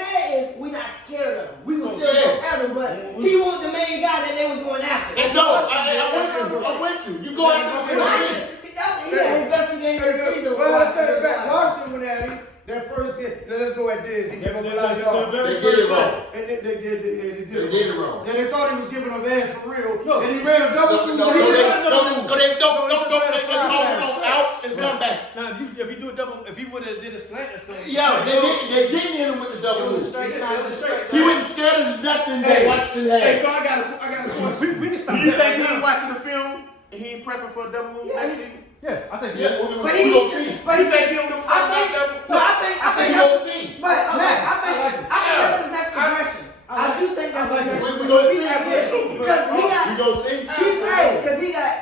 said is we not scared of him. We will still Yeah. go at him, but he was the main guy that they was going after. And no, I'm with you. You go after the week. He had his best game of the season. Well, let's take it back. Washington went at him. That first game, let's go at this. He gave up a lot of yards. They did it wrong. And they did it wrong. And they thought he was giving them ass for real. No. And he ran a double through. No, He they ran a double through. don't call it on outs and come back. Now, if you do a double, if he would have did a slant or something. Yeah, they didn't hit him with the It double was move. straight. It was straight. He wasn't scared of nothing that Washington Hey, had. so I got a question. We can stop Do you that think right he now. watching the film and he ain't prepping for a double move Yeah, next he- season? Yeah, I think. Yeah, But we gonna see. but You he think he'll do I think, no, I think We that's, gonna see. but Matt, I think like it. that's the next progression. I do think that's the like it. next. We gonna see. Because he We got, gonna see. because he got,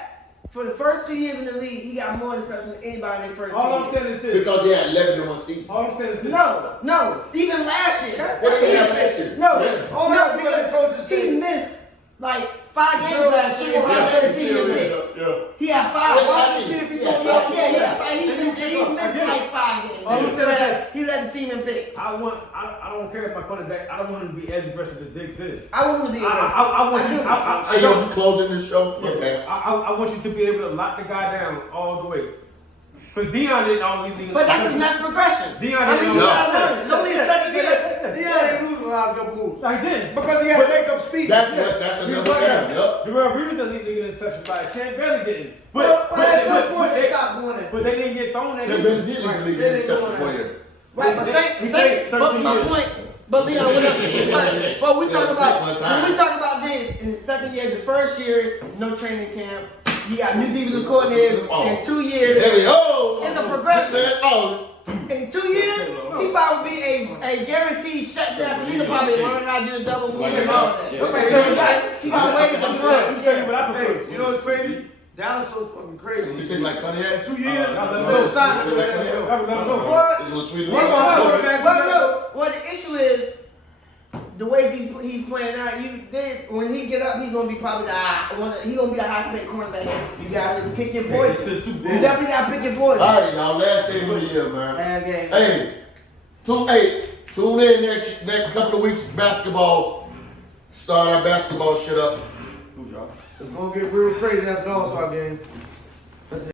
for the first 2 years in the league, he got more interceptions than anybody in the first All 2 I'm years. saying is this. Because he had 11 in one season. All I'm saying is this. No, even last year. What did he have last year? No, Yeah. All that because coaches he said, missed like 5 games last year. He said the team in picks. He had 5. Watch and see if he's Yeah. gonna Yeah, he had 5. He missed like 5 games. All I'm saying is that He led the team in picks. I don't care if my cornerback. I don't want him to be as aggressive as Diggs is. I want him to be. I want you. Hey, yo, we closing this show? Okay. I want you to be able to lock the guy down all the way. Because Deion didn't always leave. But that's his next progression. Deion I mean, didn't you know. gotta learn. It's only his second year. Deion ain't losing a lot of double moves. I did. Because he had to make up speed. That's another game. Yup. Darrell Reeves didn't leave niggas in such a bad. Chan Bailey didn't. But at some point they stopped doing it. But they didn't get thrown at Tim him. Benz did leave the interception for you. Right, but He played but 13 my years. point, but Leon, but we Yeah, talk about take my time. when we talk about this in the second year, the first year, no training camp. You got new defensive coordinator in 2 years. There we go. It's a progression. Oh, In 2 years, he probably be a guaranteed shutdown. He'll probably learn how to do the double move and all that. Yeah. Okay, so he got way from I'm front. telling you what I Hey, prefer. you know what's crazy? Dallas so fucking crazy. you think like Cunningham? 2 years, no, no sign. You think like Cunningham? What? It's a little sweeter. What about Well, quarterbacks? well, the issue is the way he's playing out. When he get up, he's gonna be probably he's gonna be the high paid cornerback. You gotta pick your It's poison. the Super Bowl. You definitely gotta pick your poison. All right, y'all. Last game of the year, man. Okay. Hey, tune in next couple of weeks. Basketball. Start our basketball shit up. It's gonna get real crazy after the All-Star game.